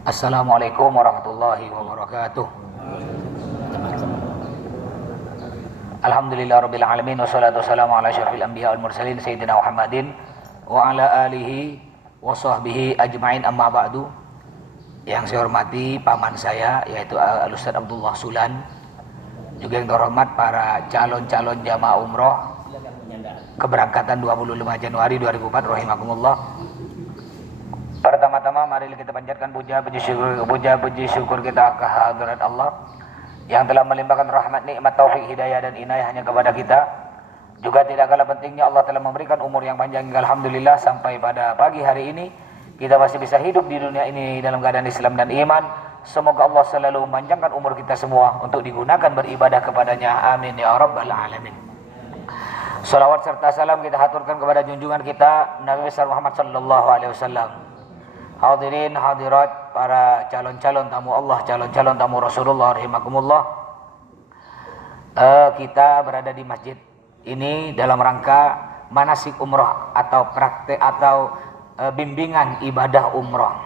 Assalamualaikum warahmatullahi wabarakatuh. Alhamdulillahirabbil alamin wassalatu wassalamu ala asyrofil anbiya wal mursalin sayyidina Muhammadin wa ala alihi wa sahbihi ajmain, amma ba'du. Yang saya hormati paman saya yaitu Al-Ustaz Abdullah Sulan, juga yang terhormat para calon-calon jamaah umroh keberangkatan 25 Januari 2004 rahimakumullah. Pertama-tama mari kita panjatkan puja puji syukur kita ke hadirat Allah yang telah melimpahkan rahmat, nikmat, taufik, hidayah dan inayahnya kepada kita. Juga tidak kalah pentingnya Allah telah memberikan umur yang panjang hingga alhamdulillah sampai pada pagi hari ini kita masih bisa hidup di dunia ini dalam keadaan Islam dan iman. Semoga Allah selalu memanjangkan umur kita semua untuk digunakan beribadah kepadanya. Amin ya rabbal alamin. Salawat serta salam kita haturkan kepada junjungan kita Nabi besar Muhammad sallallahu alaihi wasallam. Hadirin hadirat, para calon-calon tamu Allah, calon-calon tamu Rasulullah rahimakumullah. Kita berada di masjid ini dalam rangka manasik umrah atau praktek atau bimbingan ibadah umrah.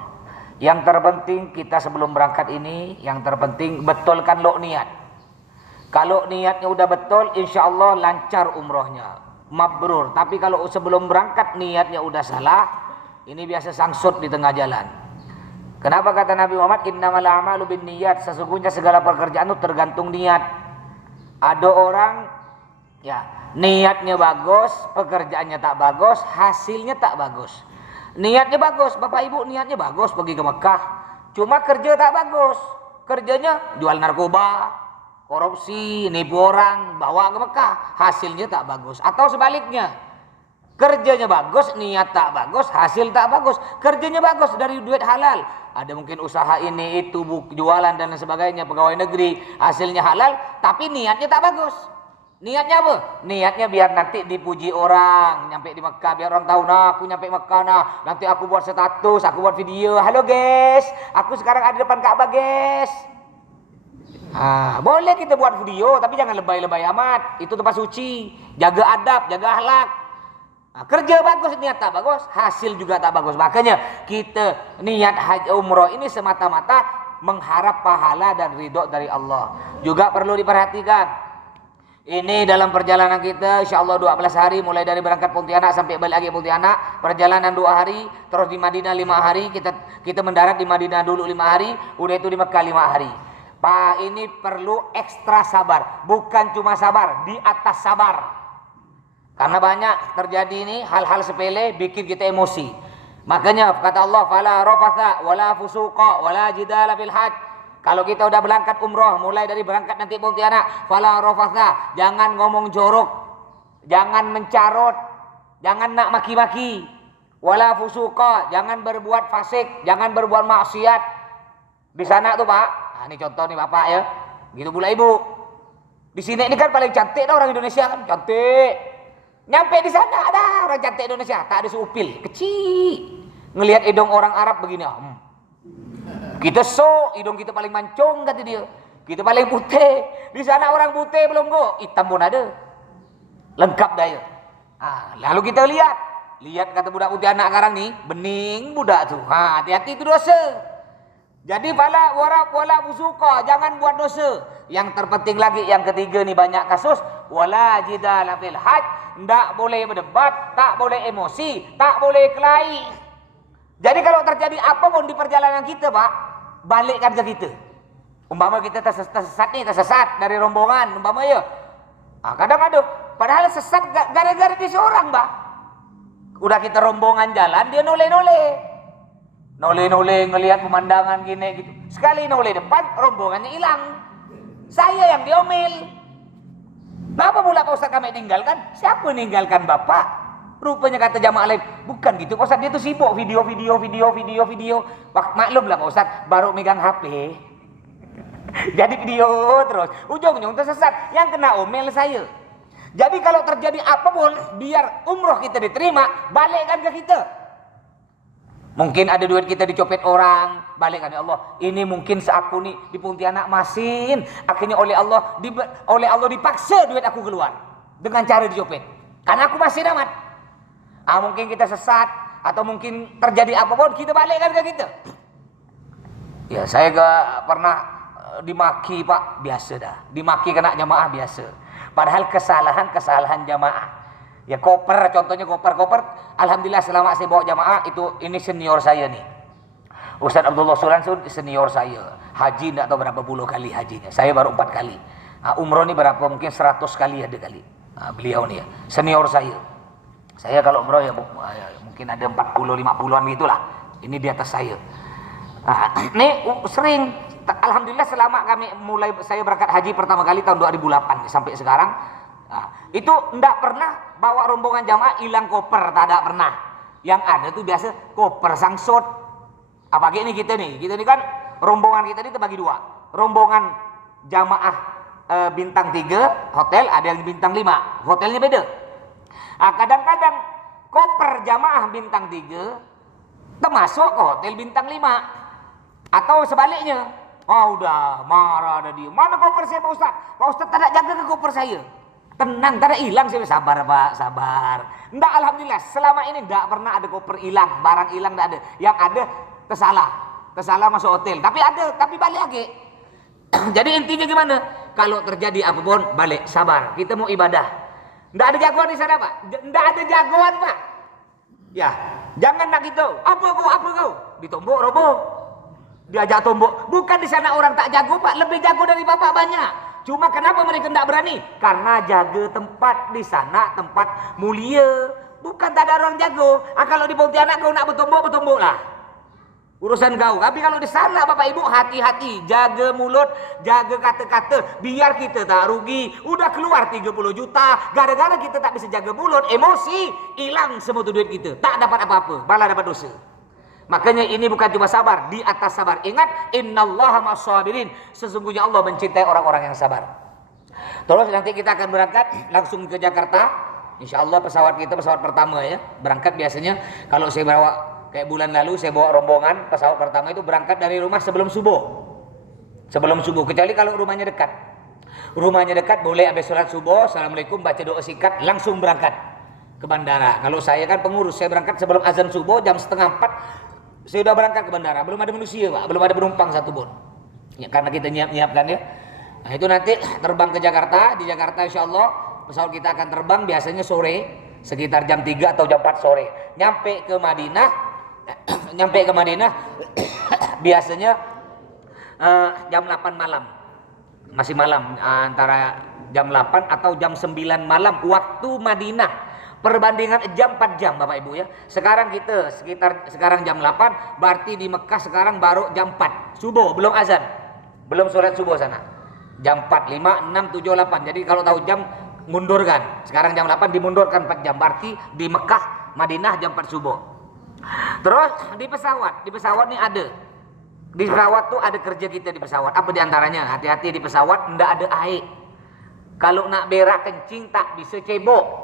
Yang terpenting kita sebelum berangkat ini, yang terpenting betulkan niat. Kalau niatnya udah betul, insya Allah lancar umrohnya, mabrur. Tapi kalau sebelum berangkat niatnya udah salah, ini biasa sangsut di tengah jalan. Kenapa kata Nabi Muhammad, innamal a'malu binniyat, sesungguhnya segala pekerjaan itu tergantung niat. Ada orang ya niatnya bagus, pekerjaannya tak bagus, hasilnya tak bagus. Niatnya bagus, Bapak Ibu niatnya bagus pergi ke Mekah, cuma kerja tak bagus. Kerjanya jual narkoba, korupsi, nipu orang, bawa ke Mekah, hasilnya tak bagus. Atau sebaliknya, kerjanya bagus, niat tak bagus, hasil tak bagus. Kerjanya bagus dari duit halal, ada mungkin usaha ini itu, jualan dan lain sebagainya, pegawai negeri, hasilnya halal, tapi niatnya tak bagus. Niatnya apa? Niatnya biar nanti dipuji orang, nyampe di Mekah biar orang tahu, nah aku nyampe Mekah, nah nanti aku buat status, aku buat video, halo guys, aku sekarang ada depan Ka'bah guys. Boleh kita buat video, tapi jangan lebay-lebay amat. Itu tempat suci, jaga adab, jaga akhlak. Kerja bagus, niat tak bagus, hasil juga tak bagus. Makanya kita niat haji umroh ini semata-mata mengharap pahala dan ridho dari Allah. Juga perlu diperhatikan, ini dalam perjalanan kita insya Allah 12 hari, mulai dari berangkat Pontianak sampai balik lagi Pontianak, perjalanan 2 hari, terus di Madinah 5 hari, kita mendarat di Madinah dulu 5 hari, udah itu di Mekah 5 hari. Pak, ini perlu ekstra sabar, bukan cuma sabar, di atas sabar. Karena banyak terjadi ini hal-hal sepele bikin kita emosi. Makanya kata Allah, fala rafatha wala fusuqa wala jidala fil hajj. Kalau kita udah berangkat umroh, mulai dari berangkat nanti Pontianak, fala rafatha, jangan ngomong jorok, jangan mencarot, jangan nak maki-maki, wala fusuqa, jangan berbuat fasik, jangan berbuat maksiat. Di sana tuh Pak, ini contoh nih Bapak ya, gitu pula Ibu. Di sini ini kan paling cantik dah orang Indonesia kan, cantik. Nyampe di sana ada orang cantik Indonesia, tak ada seupil, kecil. Ngelihat hidung orang Arab begini, kita hidung kita paling mancung kata dia. Kita paling putih. Di sana orang putih belum kok, hitam pun ada. Lengkap dah ya. Lalu kita lihat kata budak putih anak sekarang nih, bening budak tuh. Hati-hati itu dosa. Jadi wala fusuqa, jangan buat dosa. Yang terpenting lagi yang ketiga nih, banyak kasus wala jidala fil hajj, tak boleh berdebat, tak boleh emosi, tak boleh kelahi. Jadi kalau terjadi apa pun di perjalanan kita Pak, balikkan ke kita. Umpama kita tersesat dari rombongan umpama ya. Kadang ada padahal sesat gara-gara dia seorang Pak. Udah kita rombongan jalan, dia noleh-noleh ngelihat pemandangan gini gitu. Sekali noleh depan, rombongannya hilang. Saya yang diomel. Kenapa pula Pak Ustaz kami tinggalkan? Siapa yang ninggalkan Bapak? Rupanya kata jamaah lain, bukan gitu Pak Ustaz, dia tuh sibuk video. Maklumlah Pak Ustaz, baru megang HP. Jadi video terus, ujung-ujung tersesat. Yang kena omel saya. Jadi kalau terjadi apapun, biar umroh kita diterima, balikkan ke kita. Mungkin ada duit kita dicopet orang, balikkan ya Allah. Ini mungkin seaku nih di Pontianak masin, akhirnya oleh Allah dipaksa duit aku keluar dengan cara dicopet. Karena aku masih amat. Mungkin kita sesat atau mungkin terjadi apapun, kita balikkan ke kita. Ya, saya gak pernah dimaki Pak, biasa dah. Dimaki kena jamaah biasa. Padahal kesalahan jamaah. Ya koper, contohnya koper. Alhamdulillah selama saya bawa jamaah ini senior saya nih. Ustaz Abdullah Sulan senior saya. Haji enggak tahu berapa puluh kali hajinya. Saya baru 4 kali. Umroh ini berapa? Mungkin 100 kali ada kali. Beliau nih ya, senior saya. Saya kalau umroh ya mungkin ada 40-50-an gitulah. Ini di atas saya. Nih sering, alhamdulillah selama saya berangkat haji pertama kali tahun 2008 sampai sekarang, itu enggak pernah bawa rombongan jamaah hilang koper, tak ada pernah. Yang ada tuh biasa koper sangsut. Apalagi ini kita nih kan rombongan kita ini terbagi 2. Rombongan jamaah bintang 3 hotel, ada yang bintang 5, hotelnya beda. Kadang-kadang koper jamaah bintang 3 termasuk ke hotel bintang 5. Atau sebaliknya, udah marah ada dia. Mana koper saya Pak Ustaz? Pak Ustaz tak ada jaga ke koper saya. Tenang, tak ada hilang saya. Sabar Pak, sabar. Enggak, alhamdulillah selama ini enggak pernah ada koper hilang, barang hilang enggak ada. Yang ada tersalah masuk hotel. Tapi balik lagi. Jadi intinya gimana? Kalau terjadi apapun balik, sabar. Kita mau ibadah. Enggak ada jagoan di sana Pak. Enggak ada jagoan Pak. Ya, jangan nak gitu. Apa kau? Ditombok roboh. Diajak tombok. Bukan di sana orang tak jago Pak, lebih jago dari Bapak banyak. Cuma kenapa mereka tidak berani? Karena jaga tempat di sana tempat mulia. Bukan tak ada orang jago. Kalau di Pontianak kau nak bertombok lah. Urusan kau. Tapi kalau di sana Bapak Ibu hati-hati, jaga mulut, jaga kata-kata, biar kita tak rugi. Udah keluar 30 juta, gara-gara kita tak bisa jaga mulut, emosi, hilang semua tuh duit kita. Tak dapat apa-apa, malah dapat dosa. Makanya ini bukan cuma sabar, di atas sabar. Ingat, innallaha ma'as-sabirin. Sesungguhnya Allah mencintai orang-orang yang sabar. Terus nanti kita akan berangkat langsung ke Jakarta. Insya Allah pesawat kita pesawat pertama ya. Berangkat biasanya kalau saya bawa kayak bulan lalu saya bawa rombongan pesawat pertama itu berangkat dari rumah sebelum subuh. Sebelum subuh, kecuali kalau rumahnya dekat. Rumahnya dekat boleh habis sholat subuh, assalamualaikum baca doa singkat langsung berangkat ke bandara. Kalau saya kan pengurus, saya berangkat sebelum azan subuh jam 3:30. Saya sudah berangkat ke bandara, belum ada manusia Pak, belum ada penumpang satu pun. Ya, karena kita nyiapkan ya. Nah itu nanti terbang ke Jakarta, di Jakarta insya Allah pesawat kita akan terbang biasanya sore, sekitar jam 3 atau jam 4 sore. Nyampe ke Madinah, biasanya jam 8 malam. Masih malam, antara jam 8 atau jam 9 malam waktu Madinah. Perbandingan jam 4 jam Bapak Ibu ya. Sekarang kita sekarang jam 8, berarti di Mekah sekarang baru jam 4 subuh, belum azan. Belum sholat subuh sana. Jam 4, 5, 6, 7, 8. Jadi kalau tahu jam mundurkan. Sekarang jam 8 dimundurkan 4 jam. Berarti di Mekah, Madinah jam 4 subuh. Terus di pesawat nih ada. Di pesawat tuh ada kerja kita di pesawat. Apa diantaranya? Hati-hati di pesawat enggak ada air. Kalau nak berak kencing tak bisa cebok.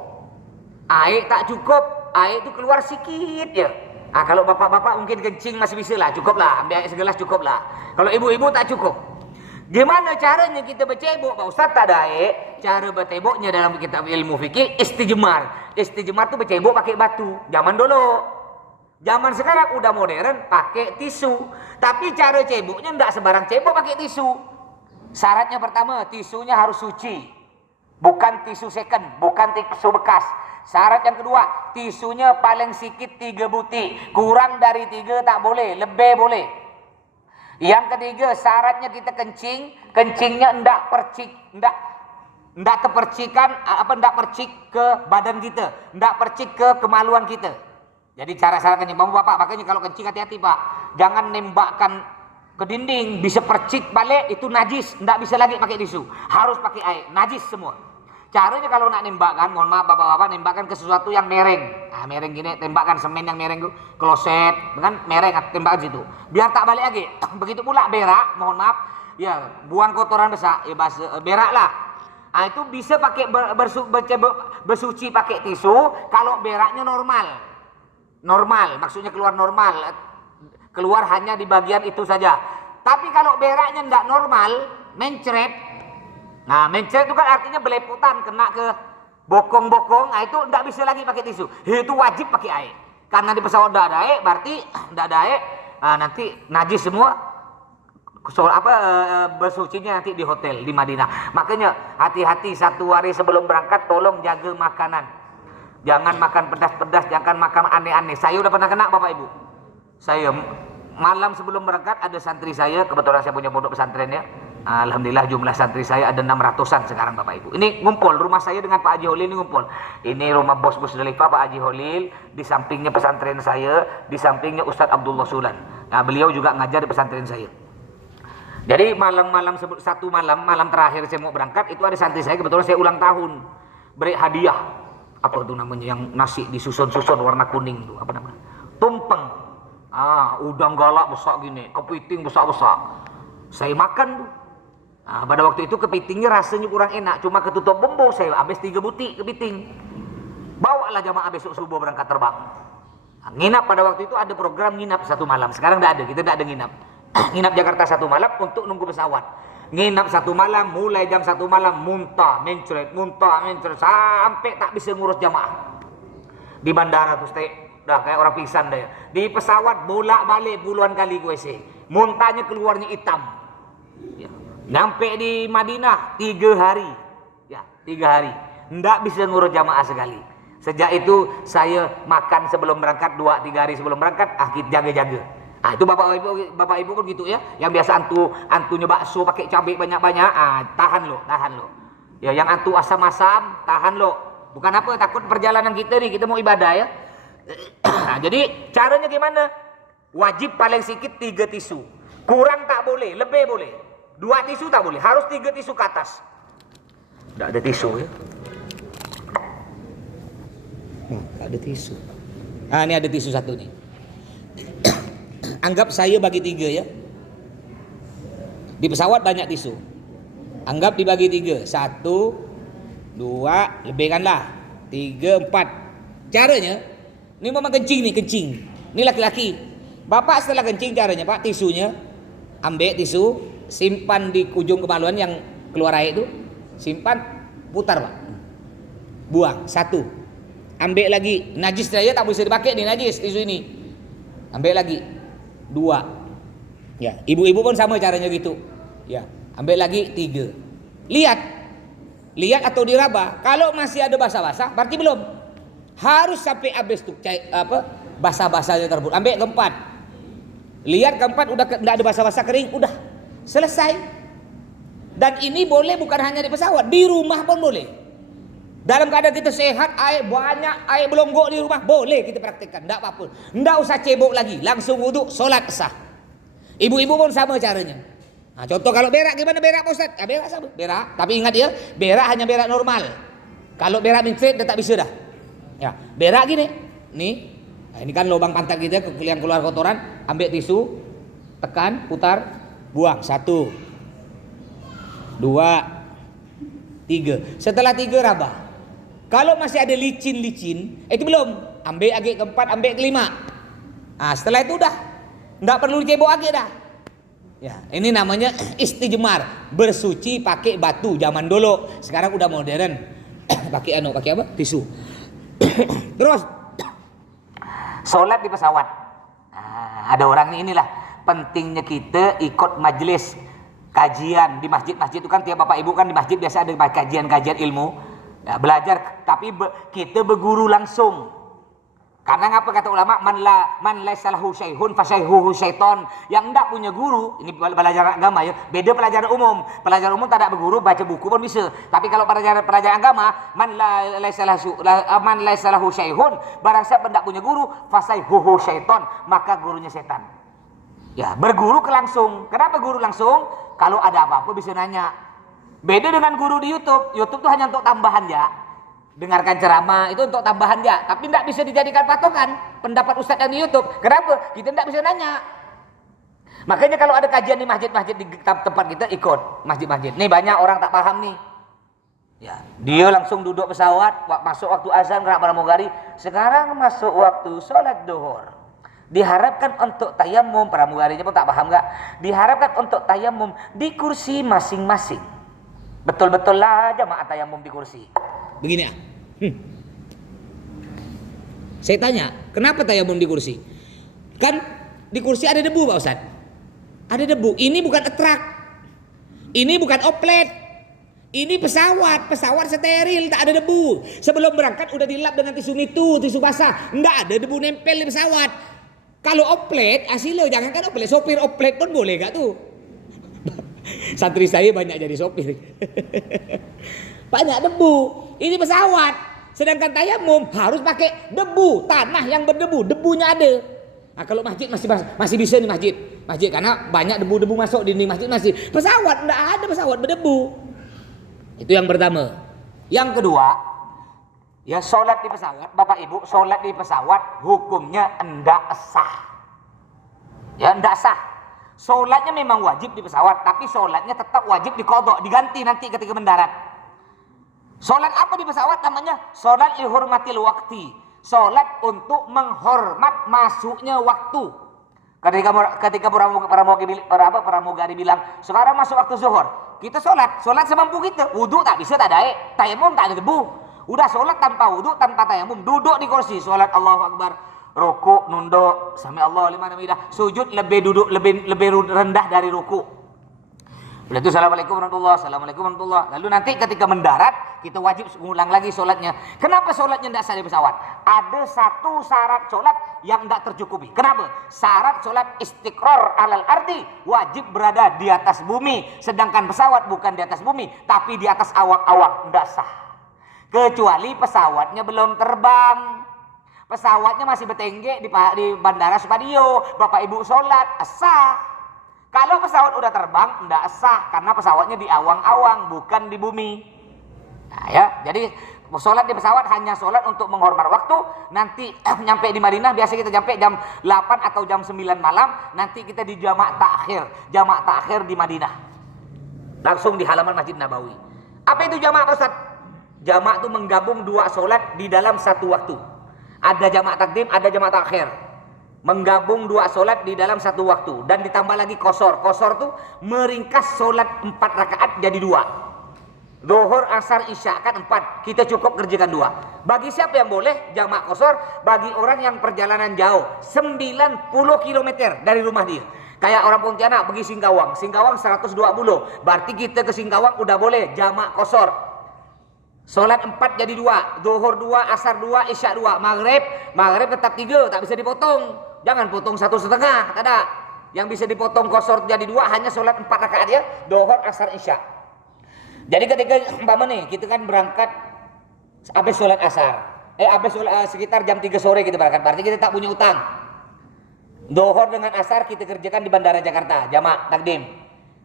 Air tak cukup, air itu keluar sikit ya. Kalau bapak-bapak mungkin kencing masih bisa lah, cukup lah, ambil air segelas cukup lah. Kalau ibu-ibu tak cukup. Gimana caranya kita bercebok? Pak Ustaz tak ada air. Cara berceboknya dalam kitab ilmu fikih istijmar. Istijmar itu bercebok pakai batu. Zaman dulu. Zaman sekarang udah modern pakai tisu. Tapi cara ceboknya enggak sembarang cebok pakai tisu. Syaratnya pertama, tisunya harus suci. Bukan tisu second, bukan tisu bekas. Syarat yang kedua, tisunya paling sikit 3 butir. Kurang dari 3 tak boleh, lebih boleh. Yang ketiga, syaratnya kita kencingnya enggak percik ke badan kita, enggak percik ke kemaluan kita. Jadi cara kencing, Bapak, makanya kalau kencing hati-hati Pak. Jangan nembakkan ke dinding, bisa percik balik, itu najis, enggak bisa lagi pakai tisu. Harus pakai air, najis semua. Caranya kalau nak nembakkan, mohon maaf bapak-bapak, nembakkan ke sesuatu yang mereng. Mereng gini, tembakkan semen yang mereng itu, kloset, dengan mereng, tembakan situ. Biar tak balik lagi. Begitu pula berak, mohon maaf, ya buang kotoran besar, ya berak lah. Itu bisa pakai bersuci pakai tisu, kalau beraknya normal. Normal, maksudnya keluar normal. Keluar hanya di bagian itu saja. Tapi kalau beraknya tidak normal, mencret. Nah, mencret itu kan artinya belepotan, kena ke bokong-bokong, itu tidak bisa lagi pakai tisu. Itu wajib pakai air. Karena di pesawat tidak ada air, berarti tidak ada air, nanti najis semua. bersucinya nanti di hotel di Madinah. Makanya hati-hati 1 hari sebelum berangkat tolong jaga makanan. Jangan makan pedas-pedas, jangan makan aneh-aneh. Saya udah pernah kena Bapak Ibu. Saya malam sebelum berangkat ada santri saya, kebetulan saya punya pondok pesantren ya. Alhamdulillah jumlah santri saya ada 600-an sekarang Bapak Ibu. Ini ngumpul, rumah saya dengan Pak Haji Holil ini ngumpul. Ini rumah bos Musdalifah Pak Haji Holil, di sampingnya pesantren saya, di sampingnya Ustadz Abdullah Sulan. Nah, beliau juga ngajar di pesantren saya. Jadi malam terakhir saya mau berangkat itu ada santri saya, kebetulan saya ulang tahun. Beri hadiah. Apa tuh namanya yang nasi disusun-susun warna kuning tuh, apa namanya? Tumpeng. Udang galak besar gini, kepiting besar-besar. Saya makan tuh. Pada waktu itu kepitingnya rasanya kurang enak, cuma ketutup bumbu. Saya habis 3 butik kepiting. Bawalah jamaah besok subuh berangkat terbang. Nginap pada waktu itu ada program nginap 1 malam. Sekarang tidak ada, kita tidak ada nginap. Nginap Jakarta 1 malam untuk nunggu pesawat. Nginap 1 malam, mulai jam 1 malam muntah, mencret sampai tak bisa ngurus jamaah. Di bandara tuh udah kayak orang pingsan deh. Di pesawat bolak-balik puluhan kali ke WC. Muntahnya keluarnya hitam. Ya. Nyampe di Madinah 3 hari. Ya, 3 hari. Nggak bisa ngurus jamaah sekali. Sejak itu saya makan sebelum berangkat 2-3 hari sebelum berangkat, jaga-jaga. Itu bapak ibu kan gitu ya. Yang biasa antunya bakso pakai cabai banyak-banyak, tahan lo. Ya, yang antu asam-asam, tahan lo. Bukan apa, takut perjalanan kita nih, kita mau ibadah ya. Jadi caranya gimana? Wajib paling sedikit 3 tisu. Kurang tak boleh, lebih boleh. 2 tisu tak boleh, harus 3 tisu ke atas. Tidak ada tisu ya. Tak ada tisu. Ini ada tisu 1 nih. Anggap saya bagi 3 ya. Di pesawat banyak tisu. Anggap dibagi 3. 1, 2, lebihkanlah. 3, 4. Caranya, ini memang kencing. Ini laki-laki. Bapak setelah kencing caranya Pak, tisunya ambil tisu, simpan di ujung kemaluan yang keluar air itu, simpan, putar Pak. Buang. 1. Ambil lagi, najis saja tak bisa dipakai nih najis tisu ini. Ambil lagi. 2. Ya, ibu-ibu pun sama caranya gitu. Ya, ambil lagi 3. Lihat atau diraba. Kalau masih ada basah-basah, berarti belum. Harus sampai habis tuh basah-basahnya tersebut. Ambil keempat. Lihat keempat udah enggak ada basah-basah kering, udah selesai. Dan ini boleh bukan hanya di pesawat, di rumah pun boleh. Dalam keadaan kita sehat, air banyak, air belonggok di rumah, boleh kita praktikkan, enggak apa-apa. Enggak usah cebok lagi, langsung wudhu, sholat sah. Ibu-ibu pun sama caranya. Contoh kalau berak gimana berak Pak Ustaz? Berak sama, berak. Tapi ingat ya, berak hanya berak normal. Kalau berak mencret dia tak bisa dah. Ya, berak gini. Nih. Ini kan lubang pantat kita yang keluar kotoran, ambil tisu, tekan, putar, buang. 1, 2, 3. Setelah 3 rabah. Kalau masih ada licin, itu belum. Ambil lagi keempat, ambil kelima. Setelah itu udah enggak perlu dicebok lagi dah. Ya, ini namanya istijmar, bersuci pakai batu zaman dulu. Sekarang udah modern. pakai apa? Tisu. Terus sholat di pesawat. Ada orang inilah pentingnya kita ikut majelis kajian di masjid-masjid itu kan tiap bapak ibu kan di masjid biasa ada kajian-kajian ilmu. Ya, belajar tapi kita berguru langsung. Karena ngapa kata ulama man laisa lahu syai'un fasyaihuhu syaiton. Yang enggak punya guru, ini pelajaran agama ya. Beda pelajaran umum. Pelajaran umum tak ada berguru, baca buku pun bisa. Tapi kalau pelajaran agama, man laisa lahu syai'un, barang siapa enggak punya guru, fasyaihuhu syaiton, maka gurunya setan. Ya, berguru ke langsung. Kenapa guru langsung? Kalau ada apa-apa bisa nanya. Beda dengan guru di YouTube. YouTube tuh hanya untuk tambahan ya. Dengarkan ceramah itu untuk tambahan ya, tapi tidak bisa dijadikan patokan pendapat ustadz yang di YouTube. Kenapa? Kita tidak bisa nanya. Makanya kalau ada kajian di masjid-masjid di tempat kita ikut masjid-masjid. Nih banyak orang tak paham nih. Ya, dia langsung duduk pesawat, masuk waktu azan gerak pramugari. Sekarang masuk waktu sholat duhur. Diharapkan untuk tayamum, pramugarinya pun tak paham enggak. Diharapkan untuk tayamum di kursi masing-masing. Betul-betul lah jamaah tayamum di kursi. Begini ya. Saya tanya, kenapa tayamum di kursi? Kan di kursi ada debu Pak Ustaz. Ada debu. Ini bukan truk. Ini bukan oplet. Ini pesawat steril, tak ada debu. Sebelum berangkat udah dilap dengan tisu basah. Enggak ada debu nempel di pesawat. Kalau oplet, asilo jangankan oplet, sopir oplet pun boleh gak tuh? Santri saya banyak jadi sopir. Banyak debu. Ini pesawat. Sedangkan tayamum harus pakai debu, tanah yang berdebu, debunya ada. Nah, kalau masjid masih bisa nih masjid karena banyak debu-debu masuk di masjid masih. Pesawat enggak ada pesawat berdebu. Itu yang pertama. Yang kedua, ya sholat di pesawat, Bapak Ibu, sholat di pesawat hukumnya enggak sah. Ya enggak sah. Sholatnya memang wajib di pesawat, tapi sholatnya tetap wajib diqadha, diganti nanti ketika mendarat. Sholat apa di pesawat namanya? Sholat lihurmatil waqti. Sholat untuk menghormat masuknya waktu. Ketika pramugari bilang sekarang masuk waktu zuhur, kita sholat semampu kita. Wudu tak bisa, tak ada tayamum, tak ada debu. Udah sholat tanpa wudu, tanpa tayamum, duduk di kursi, sholat Allahu Akbar, rukuk nunduk, sami Allah liman hamidah, sujud lebih rendah dari rukuk. Udah itu assalamualaikum warahmatullah. Lalu nanti ketika mendarat kita wajib mengulang lagi sholatnya. Kenapa sholatnya tidak sah di pesawat? Ada satu syarat sholat yang tidak tercukupi. Kenapa? Syarat sholat istiqrar alal ardi, wajib berada di atas bumi. Sedangkan pesawat bukan di atas bumi, tapi di atas awak-awak, tidak sah. Kecuali pesawatnya belum terbang. Pesawatnya masih bertengge di bandara Supadio, Bapak Ibu sholat, sah. Kalau pesawat udah terbang, tidak sah karena pesawatnya di awang-awang, bukan di bumi. Nah, ya, jadi sholat di pesawat hanya sholat untuk menghormat waktu. Nanti nyampe di Madinah, biasa kita nyampe jam 8 atau jam 9 malam. Nanti kita di jamak takhir di Madinah, langsung di halaman Masjid Nabawi. Apa itu jamak, Ustaz? Jamak itu menggabung dua sholat di dalam satu waktu. Ada jamak takdim, ada jamak takhir. Menggabung dua sholat di dalam satu waktu. Dan ditambah lagi qashar. Qashar itu meringkas sholat 4 rakaat jadi 2. Zuhur, asar, isya kan 4. Kita cukup kerjakan 2. Bagi siapa yang boleh jamak qashar? Bagi orang yang perjalanan jauh 90 km dari rumah dia. Kayak orang Pontianak pergi Singkawang 120. Berarti kita ke Singkawang udah boleh jamak qashar. Sholat 4 jadi 2. Zuhur 2, asar 2, isya 2. Maghrib tetap 3, tak bisa dipotong. Jangan potong 1,5, tak ada. Yang bisa dipotong qashar jadi 2 hanya sholat 4 rakaat ya, zuhur, asar, isya. Jadi ketika kita kan berangkat habis sholat asar. Habis sekitar jam 3 sore kita berangkat. Berarti kita tak punya utang. Zuhur dengan asar kita kerjakan di Bandara Jakarta, jamak takdim.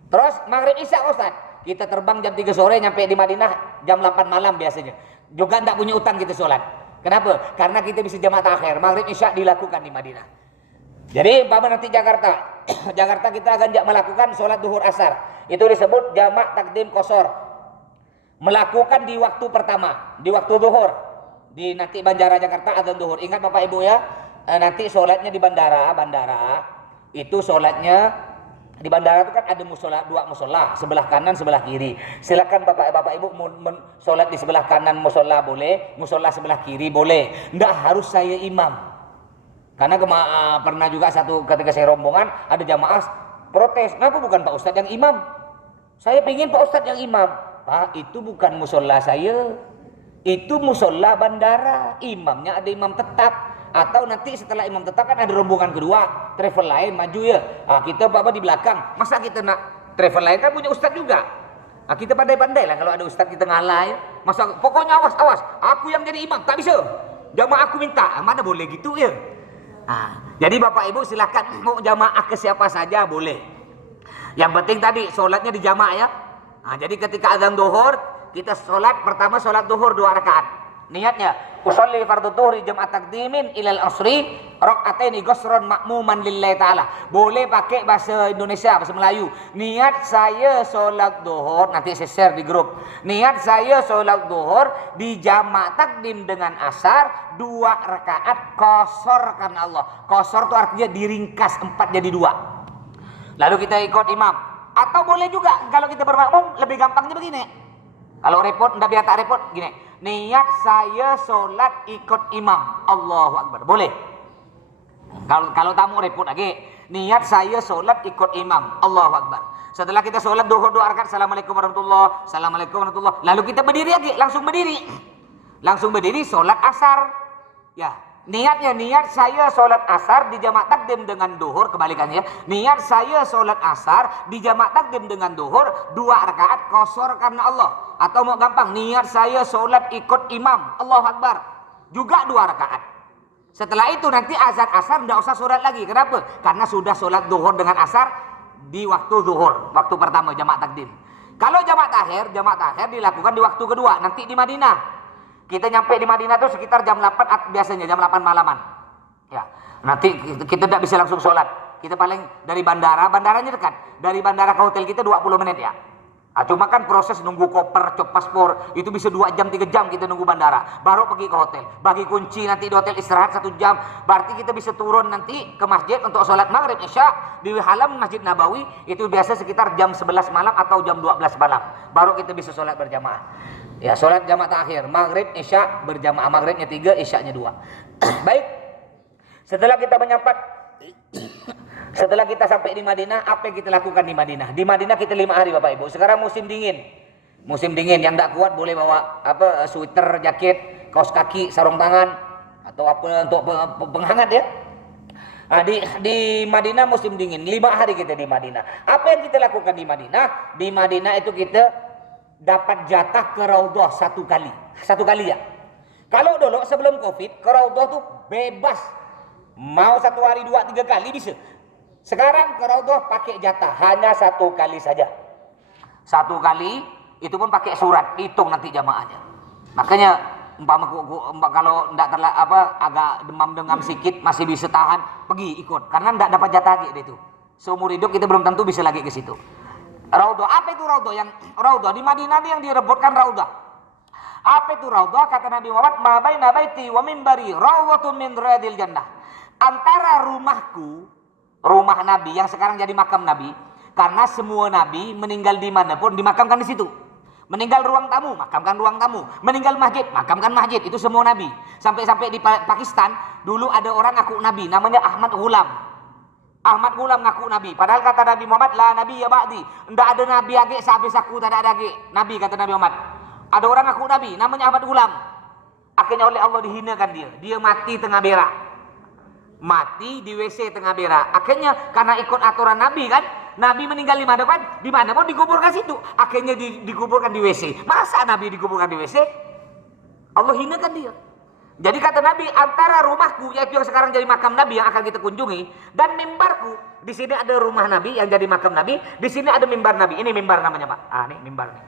Terus maghrib isya, Ustaz, kita terbang jam 3 sore nyampe di Madinah jam 8 malam biasanya. Juga tidak punya utang kita sholat. Kenapa? Karena kita bisa jamak takhir. Maghrib isya dilakukan di Madinah. Jadi nanti Jakarta kita akan melakukan sholat duhur asar. Itu disebut jamak takdim qashar. Melakukan di waktu pertama, di waktu duhur. Di nanti Bandara Jakarta azan duhur. Ingat Bapak Ibu ya, nanti sholatnya di bandara itu sholatnya di bandara itu kan ada dua musola, sebelah kanan sebelah kiri. Silakan Bapak Ibu sholat di sebelah kanan musola boleh, musola sebelah kiri boleh. Nggak harus saya imam. Karena pernah juga ketika saya rombongan ada jamaah protes, kenapa bukan Pak Ustadz yang imam? Saya pingin Pak Ustadz yang imam. Pak, itu bukan musola saya, itu musola bandara. Imamnya ada imam tetap. Atau nanti setelah imam tetap kan ada rombongan kedua, travel lain maju ya. Kita Bapak di belakang. Masa kita nak travel lain kan punya ustadz juga. Kita pandai-pandai lah kalau ada ustadz kita ngalah ya. Masa pokoknya awas, aku yang jadi imam, tak bisa. Jamaah aku minta, mana boleh gitu ya. Jadi Bapak Ibu silakan mau jamaah ke siapa saja boleh. Yang penting tadi sholatnya di jamaah ya. Jadi ketika azan duhur kita sholat pertama sholat duhur 2 rakaat. Niatnya usolli fardhu dhuhri jam'at taqdimin ilal asri raka'ataini ghusran ma'muman lillahi ta'ala. Boleh pakai bahasa Indonesia, bahasa Melayu. Niat saya solat duhur, nanti saya share di grup. Niat saya solat duhur di jamak takdim dengan asar 2 rakaat qashar karena Allah. Qashar itu artinya diringkas 4 jadi 2. Lalu kita ikut imam. Atau boleh juga kalau kita bermakmum lebih gampangnya begini. Kalau repot, enggak biar tak repot gini. Niat saya sholat ikut imam, Allahu Akbar, boleh. Kalau tamu repot lagi, niat saya solat ikut imam, Allahu Akbar. Setelah kita solat duhur 2 rakaat, Assalamualaikum warahmatullahi, Assalamualaikum warahmatullahi. Lalu kita berdiri lagi, langsung berdiri solat asar. Ya, niat saya solat asar di jamak takdim dengan duhur, kebalikannya. Niat saya solat asar di jamak takdim dengan duhur 2 rakaat qasar karena Allah. Atau mau gampang, niat saya solat ikut imam, Allahu Akbar, juga 2 rakaat. Setelah itu nanti azan asar tidak usah solat lagi. Kenapa? Karena sudah solat duhur dengan asar di waktu zuhur, waktu pertama jamak takdim. Kalau jamak takhir dilakukan di waktu kedua, nanti di Madinah. Kita nyampe di Madinah itu sekitar jam 8 biasanya, jam 8 malaman. Ya, nanti kita tidak bisa langsung sholat. Kita paling dari bandaranya dekat. Dari bandara ke hotel kita 20 menit ya. Cuma kan proses nunggu koper, cop paspor, itu bisa 2 jam, 3 jam kita nunggu bandara. Baru pergi ke hotel. Bagi kunci nanti di hotel istirahat 1 jam. Berarti kita bisa turun nanti ke masjid untuk sholat maghrib isya di halam Masjid Nabawi. Itu biasa sekitar jam 11 malam atau jam 12 malam. Baru kita bisa sholat berjamaah. Ya, sholat jamak takhir, maghrib, isya berjamaah, maghribnya 3, isyanya 2. Baik, setelah kita sampai di Madinah, apa yang kita lakukan di Madinah? Di Madinah kita 5 hari Bapak Ibu. Sekarang musim dingin, yang tidak kuat boleh bawa sweater, jaket, kaos kaki, sarung tangan, atau apa untuk penghangat ya. Di Madinah musim dingin, 5 hari kita di Madinah. Apa yang kita lakukan di Madinah? Di Madinah itu kita dapat jatah ke Raudhah 1 kali ya. Kalau dulu sebelum Covid ke Raudhah tuh bebas, mau 1 hari 2, 3 kali bisa. Sekarang ke Raudhah pakai jatah hanya 1 kali saja. 1 kali itu pun pakai surat, hitung nanti jamaahnya. Makanya kalau enggak agak demam sikit masih bisa tahan, pergi ikut karena enggak dapat jatah lagi itu. Seumur hidup kita belum tentu bisa lagi ke situ. Raudhah, apa itu Raudhah? Raudhah di Madinah yang direbutkan Raudhah. Apa itu Raudhah? Kata Nabi Muhammad, "Ma baina baiti wa minbari raudhatun min riyadil jannah." Antara rumahku, rumah Nabi yang sekarang jadi makam Nabi, karena semua Nabi meninggal di mana pun dimakamkan di situ. Meninggal ruang tamu, makamkan ruang tamu. Meninggal masjid, makamkan masjid. Itu semua Nabi. Sampai-sampai di Pakistan dulu ada orang ngaku Nabi, namanya Ahmad Ghulam ngaku Nabi. Padahal kata Nabi Muhammad, la Nabi ya ba'di. Tidak ada Nabi lagi sehabis aku, tak ada lagi Nabi, kata Nabi Muhammad. Ada orang ngaku Nabi, namanya Ahmad Ghulam. Akhirnya oleh Allah dihinakan dia. Dia mati tengah berak. Mati di WC tengah berak. Akhirnya karena ikut aturan Nabi kan, Nabi meninggal di mana kan? Di mana pun dikuburkan situ. Akhirnya dikuburkan di WC. Masa Nabi dikuburkan di WC? Allah hinakan dia. Jadi kata Nabi, antara rumahku yaitu yang sekarang jadi makam Nabi yang akan kita kunjungi dan mimbarku, di sini ada rumah Nabi yang jadi makam Nabi, di sini ada mimbar Nabi. Ini mimbar namanya, Pak. Ini mimbar nih.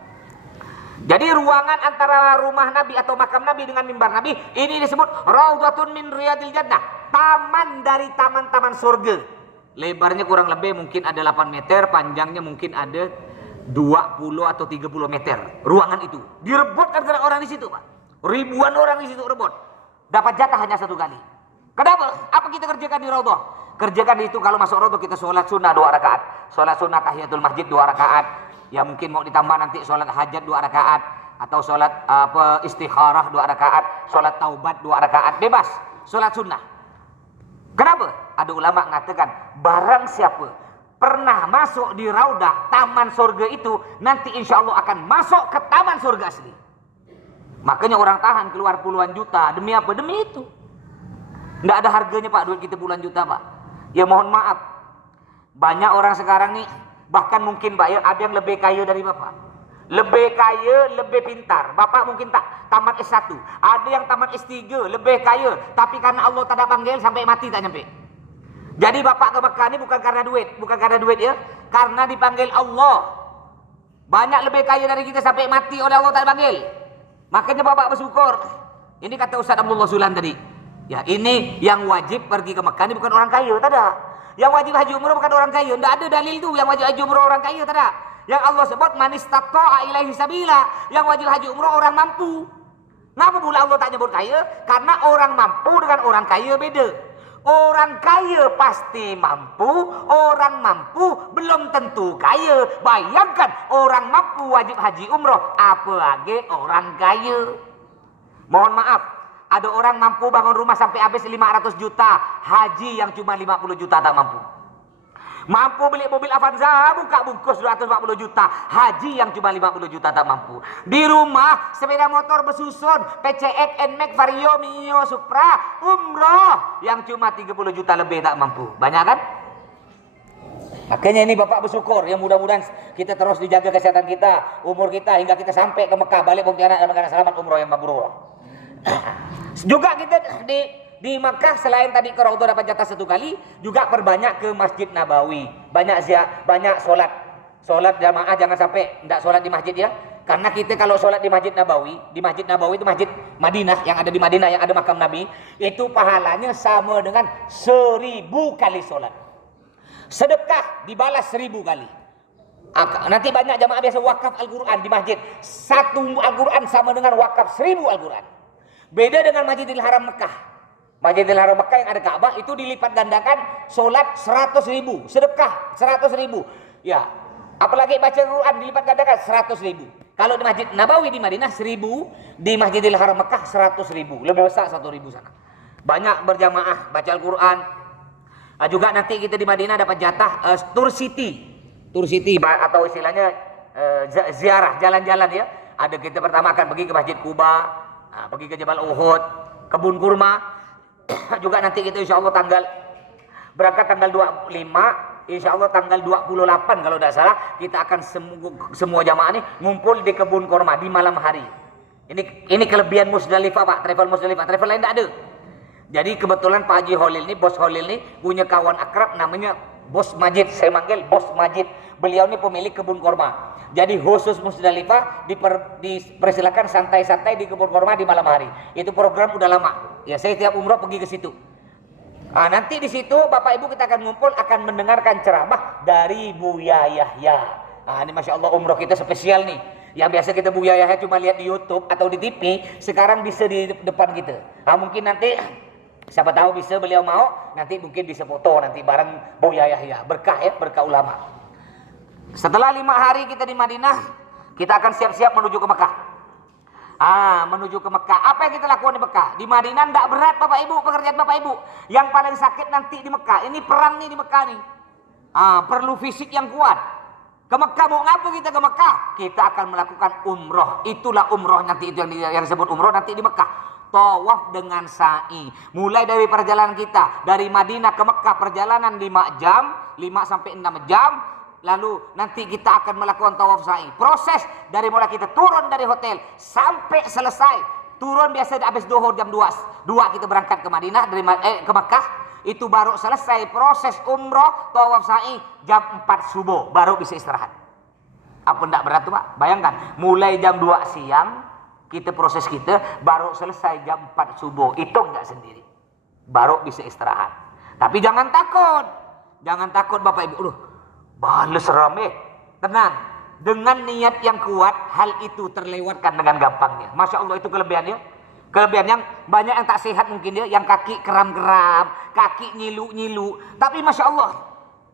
Jadi ruangan antara rumah Nabi atau makam Nabi dengan mimbar Nabi ini disebut Raudhatun min Riyadil Jannah, taman dari taman-taman surga. Lebarnya kurang lebih mungkin ada 8 meter, panjangnya mungkin ada 20 atau 30 meter. Ruangan itu direbut karena orang di situ, Pak. Ribuan orang di situ rebut. Dapat jatah hanya 1 kali. Kenapa? Apa kita kerjakan di Raudhah? Kerjakan itu kalau masuk Raudhah kita sholat sunnah 2 rakaat. Sholat sunnah tahiyatul masjid 2 rakaat. Ya mungkin mau ditambah nanti sholat hajat 2 rakaat. Atau sholat istikharah 2 rakaat. Sholat taubat 2 rakaat. Bebas. Sholat sunnah. Kenapa? Ada ulama mengatakan barang siapa pernah masuk di Raudhah, taman surga itu, nanti insya Allah akan masuk ke taman surga asli. Makanya orang tahan keluar puluhan juta. Demi apa? Demi itu. Tidak ada harganya Pak duit kita puluhan juta Pak. Ya mohon maaf. Banyak orang sekarang nih, bahkan mungkin Pak ya, ada yang lebih kaya dari Bapak. Lebih kaya, lebih pintar. Bapak mungkin tak tamat S1. Ada yang tamat S3, lebih kaya. Tapi karena Allah tak ada panggil, sampai mati tak nyampe. Jadi Bapak ke Mekah ini bukan karena duit ya. Karena dipanggil Allah. Banyak lebih kaya dari kita sampai mati oleh Allah tak panggil. Makanya Bapak bersyukur. Ini kata Ustaz Abdullah Sulan tadi. Ya, ini yang wajib pergi ke Mekah ini bukan orang kaya, tak ada. Yang wajib haji umrah bukan orang kaya, tidak ada dalil itu yang wajib haji umrah orang kaya, tak ada. Yang Allah sebut man istata'a ilaihi sabila, yang wajib haji umrah orang mampu. Kenapa pula Allah tak nyebut kaya? Karena orang mampu dengan orang kaya beda. Orang kaya pasti mampu, orang mampu belum tentu kaya. Bayangkan orang mampu wajib haji umroh, apalagi orang kaya. Mohon maaf, ada orang mampu bangun rumah sampai habis 500 juta, haji yang cuma 50 juta tak mampu. Mampu beli mobil Avanza, buka bungkus 240 juta. Haji yang cuma 50 juta tak mampu. Di rumah sepeda motor bersusun, PCX, NMAX, Vario, Mio, Supra. Umroh yang cuma 30 juta lebih tak mampu. Banyak kan? Makanya ini Bapak bersyukur ya, mudah-mudahan kita terus dijaga kesehatan kita, umur kita hingga kita sampai ke Mekah, balik Pontianak dalam keadaan selamat, umroh yang mabrur. Juga kita di Makkah selain tadi ke Raudhah dapat jatah 1 kali, juga perbanyak ke Masjid Nabawi. Banyak solat jamaah, jangan sampai tidak solat di masjid ya. Karena kita kalau solat di Masjid Nabawi itu masjid Madinah yang ada di Madinah yang ada makam Nabi, itu pahalanya sama dengan 1000 kali solat. Sedekah dibalas 1000 kali. Nanti banyak jamaah biasa wakaf Al-Quran di masjid. Satu Al-Quran sama dengan wakaf 1000 Al-Quran. Beda dengan Masjidil Haram Mekah. Masjidil Haram Mekah yang ada Ka'bah itu dilipat gandakan, solat 100.000, sedekah 100.000. Ya, apalagi baca Al-Quran dilipat gandakan 100.000. Kalau di Masjid Nabawi di Madinah 1000, di Masjidil Haram Mekah 100.000. Lebih besar 1.000 sana. Banyak berjamaah baca Al-Quran. Juga nanti kita di Madinah dapat jatah tour city atau istilahnya ziarah, jalan-jalan ya. Ada kita pertama akan pergi ke Masjid Kuba, pergi ke Jabal Uhud, kebun kurma. Juga nanti kita insya Allah berangkat tanggal 25, insya Allah tanggal 28 kalau tidak salah, kita akan semua jamaah ini ngumpul di kebun kurma di malam hari. Ini kelebihan Musdalifah Pak, travel Musdalifah, travel lain tidak ada. Jadi kebetulan Pak Haji Holil ini, Bos Holil ini punya kawan akrab namanya Bos Majid. Saya manggil Bos Majid. Beliau ini pemilik kebun kurma. Jadi khusus Musdalifah dipersilakan santai-santai di kebun kurma di malam hari. Itu program udah lama. Ya, saya tiap umroh pergi ke situ. Nanti di situ Bapak Ibu kita akan ngumpul, akan mendengarkan ceramah dari Buya Yahya. Ini Masya Allah umroh kita spesial nih. Yang biasa kita Buya Yahya cuma lihat di YouTube atau di TV, sekarang bisa di depan kita. Mungkin nanti siapa tahu bisa beliau mau, nanti mungkin bisa foto nanti bareng Buya Yahya. Berkah ya, berkah ulama. Setelah 5 hari kita di Madinah, kita akan siap-siap menuju ke Mekah. Menuju ke Mekah. Apa yang kita lakukan di Mekah? Di Madinah tidak berat Bapak Ibu, pekerjaan Bapak Ibu. Yang paling sakit nanti di Mekah. Ini perang nih di Mekah nih. Perlu fisik yang kuat. Ke Mekah, mau ngapa kita ke Mekah? Kita akan melakukan umroh. Itulah umroh nanti, itu yang disebut umroh nanti di Mekah. Tawaf dengan sa'i. Mulai dari perjalanan kita dari Madinah ke Mekah, perjalanan 5 jam, 5 sampai 6 jam. Lalu nanti kita akan melakukan tawaf sa'i. Proses dari mulai kita turun dari hotel sampai selesai. Turun biasa habis duhur jam 2 kita berangkat ke Madinah ke Mekah. Itu baru selesai proses umroh tawaf sa'i jam 4 subuh baru bisa istirahat. Apa enggak berat tuh Pak? Bayangkan, mulai jam 2 siang kita proses kita baru selesai jam 4 subuh. Itu enggak sendiri. Baru bisa istirahat. Tapi jangan takut. Jangan takut Bapak Ibu. Bales rame. Tenang. Dengan niat yang kuat, hal itu terlewatkan dengan gampangnya. Masya Allah, itu kelebihannya. Kelebihan yang banyak yang tak sehat mungkin ya, yang kaki keram-keram, kaki nyilu-nyilu. Tapi Masya Allah,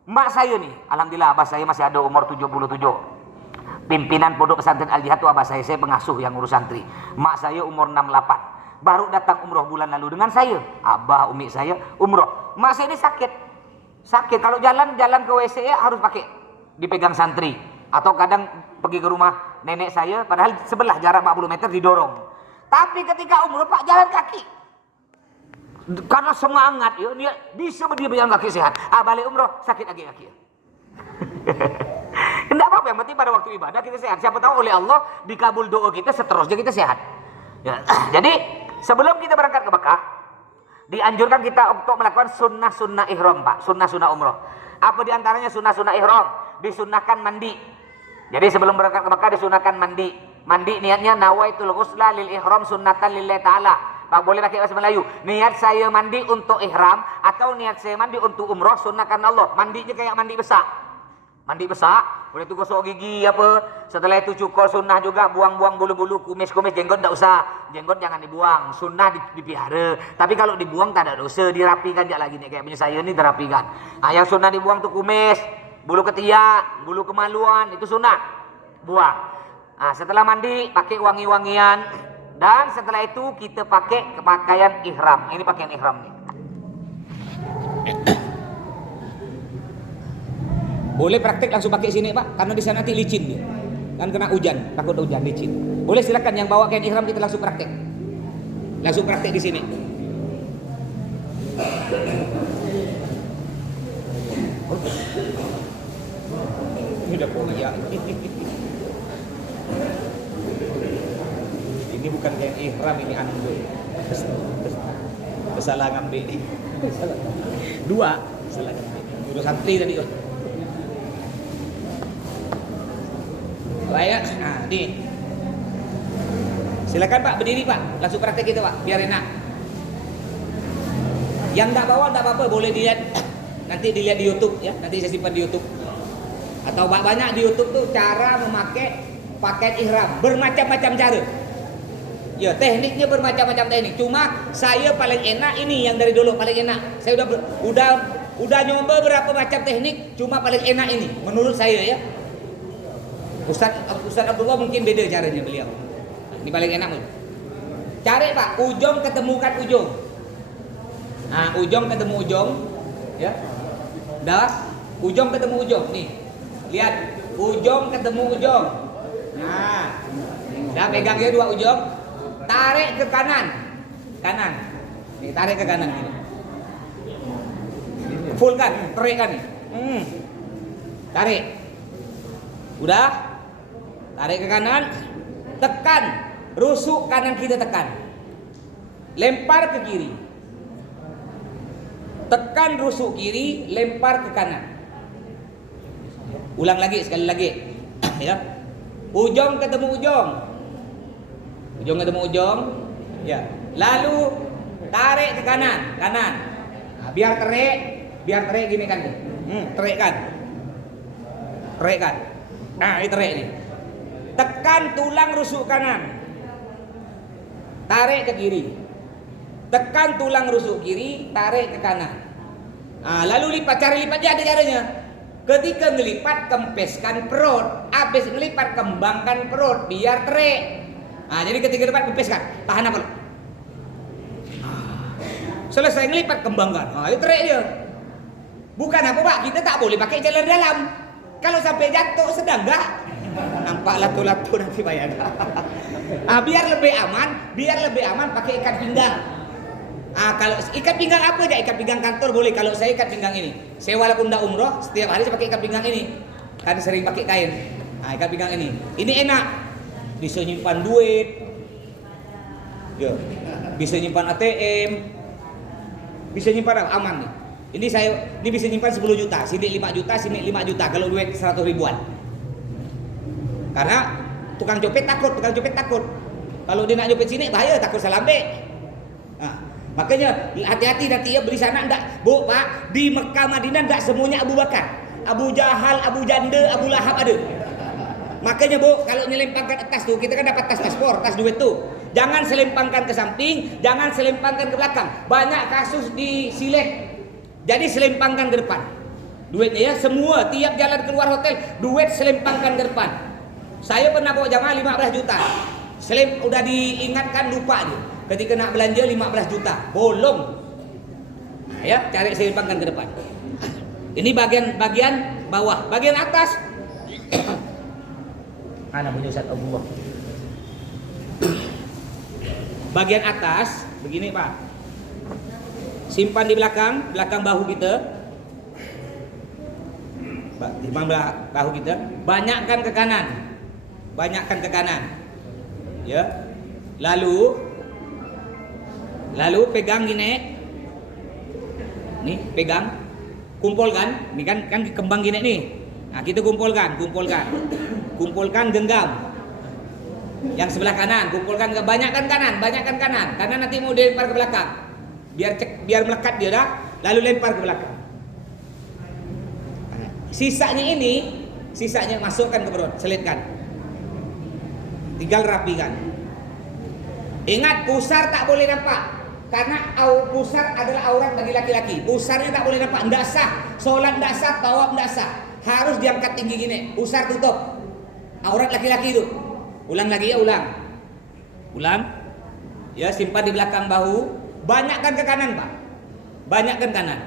mak saya nih, alhamdulillah abah saya masih ada umur 77. Pimpinan Pondok Pesantren Al-Jihad itu abah saya pengasuh yang ngurus santri. Mak saya umur 68. Baru datang umroh bulan lalu dengan saya. Abah, umi saya umroh. Mak saya ini sakit. Kalau jalan ke WC harus pakai dipegang santri. Atau kadang pergi ke rumah nenek saya, padahal sebelah jarak 40 meter didorong. Tapi ketika umroh Pak jalan kaki. Karena semangat ya, dia bisa berdiri berjalan kaki sehat. Balik umroh sakit lagi kaki. Tidak apa-apa, yang penting pada waktu ibadah kita sehat. Siapa tahu oleh Allah dikabul doa kita, seterusnya kita sehat. Ya. Jadi sebelum kita berangkat ke Mekah, dianjurkan kita untuk melakukan sunnah-sunnah ihram Pak, sunnah-sunnah umroh. Apa diantaranya sunnah-sunnah ihram? Disunnahkan mandi. Jadi sebelum berangkat ke Mekah disunahkan mandi. Mandi niatnya nawaitul ghusla lil ihram sunnatan lillahi ta'ala. Pak boleh pakai bahasa Melayu. Niat saya mandi untuk ihram atau niat saya mandi untuk umroh sunnahkan Allah. Mandinya kayak mandi besar. Mandi besar, boleh itu gosok gigi apa. Setelah itu cukur sunnah juga, buang-buang bulu-bulu, kumis-kumis, jenggot enggak usah. Jenggot jangan dibuang, sunnah dipelihara. Tapi kalau dibuang tak ada dosa, dirapikan aja lagi nih kayak punya saya ini dirapikan. Yang sunnah dibuang tuh kumis, bulu ketiak, bulu kemaluan, itu sunnah. Buang. Setelah mandi pakai wangi-wangian dan setelah itu kita pakai pakaian ihram. Ini pakaian ihram nih. Boleh praktek langsung pakai sini Pak, karena di sana nanti licin dia. Kan kena hujan, takut hujan licin. Boleh silakan yang bawa kain ihram kita langsung praktek. Langsung praktek di sini. Ini udah kuliah. Ini bukan kain ihram, ini andul. Salah ngambil. Dua, salah ngambil. Udah santri tadi. Baik, nah nih. Silakan Pak, berdiri Pak, langsung praktek kita Pak, biar enak. Yang nggak bawa nggak apa-apa, boleh dilihat. Nanti dilihat di YouTube ya, nanti saya simpan di YouTube. Atau banyak di YouTube tuh cara memakai pakaian ihram, bermacam-macam cara. Ya tekniknya bermacam-macam teknik. Cuma saya paling enak ini yang dari dulu paling enak. Saya udah nyoba berapa macam teknik, cuma paling enak ini menurut saya ya. Ustaz Abdullah mungkin beda caranya beliau. Ini paling enak. Cari Pak, ujung ketemukan ujung. Nah, ujung ketemu ujung, ya. Dah, ujung ketemu ujung. Nih, lihat, ujung ketemu ujung. Nah, dah pegang ya dua ujung. Tarik ke kanan, kanan. Nih, tarik ke kanan. Full kan, tarik kan nih. Tarik. Udah. Tarik ke kanan, tekan, rusuk kanan kita tekan. Lempar ke kiri. Tekan rusuk kiri, lempar ke kanan. Ulang lagi sekali lagi. Ya. Ujung ketemu ujung. Ujung ketemu ujung. Ya. Lalu tarik ke kanan, kanan. Nah, biar terik gini kan. Terik kan. Terik kan. Nah, ini terik nih. Tekan tulang rusuk kanan. Tarik ke kiri. Tekan tulang rusuk kiri, tarik ke kanan. Nah, lalu lipat, cari lipatnya ada caranya. Ketika ngelipat, kempeskan perut. Habis ngelipat, kembangkan perut biar terik. Nah, jadi ketika lipat, kempeskan. Tahan apa? Selesai ngelipat, kembangkan. Nah, itu terik dia. Bukan apa Pak, kita tak boleh pakai jalan dalam. Kalau sampai jatuh sedang enggak? Nampak latu-latu nanti bayar. Biar lebih aman pakai ikat pinggang. Kalau ikat pinggang apa aja, ikat pinggang kantor boleh. Kalau saya ikat pinggang ini, saya walaupun enggak umroh, setiap hari saya pakai ikat pinggang ini. Kan sering pakai kain. Ikat pinggang ini. Ini enak. Bisa nyimpan duit. Ya. Bisa nyimpan ATM. Bisa nyimpan aman nih. Ini bisa nyimpan 10 juta, sini 5 juta, sini 5 juta kalau duit 100 ribuan. Karena tukang copet takut. Kalau dia nak copet sini bahaya, takut salah ambil. Nah, makanya hati-hati nanti ya beli sana enggak. Bu, Pak, di Mekah Madinah enggak semuanya Abu Bakar. Abu Jahal, Abu Janda, Abu Lahab ada. Makanya Bu, kalau nyelempangkan tas tuh, kita kan dapat tas paspor, tas duit tuh. Jangan selempangkan ke samping, jangan selempangkan ke belakang. Banyak kasus disilek. Jadi selempangkan ke depan. Duitnya ya semua, tiap jalan keluar hotel, duit selempangkan ke depan. Saya pernah bawa jamaah 15 juta. Udah diingatkan lupa dia. Ketika nak belanja 15 juta, bolong. Nah, ya, cari selempangkan ke depan. Ini bagian bawah, bagian atas. Mana punya Ustaz Abdullah? Bagian atas begini Pak. Simpan di belakang bahu kita. Simpan bahu kita. Banyakkan ke kanan. Ya. Lalu pegang gini. Nih, pegang. Kumpulkan. Ini kan kembang gini nih. Nah, kita kumpulkan. Kumpulkan genggam. Yang sebelah kanan, kumpulkan, banyakkan kanan. Karena nanti mau dilempar ke belakang. Biar melekat dia dah, lalu lempar ke belakang. Sisanya masukkan ke perut, selitkan. Tinggal rapikan. Ingat, pusar tak boleh nampak. Karena pusar adalah aurat bagi laki-laki. Pusarnya tak boleh nampak, enggak sah. Salat enggak sah, tawaf enggak sah. Harus diangkat tinggi gini. Pusar tutup. Aurat laki-laki itu. Ulang lagi ya, ulang. Ya, simpan di belakang bahu. Banyakkan ke kanan, Pak. Banyakkan kanan.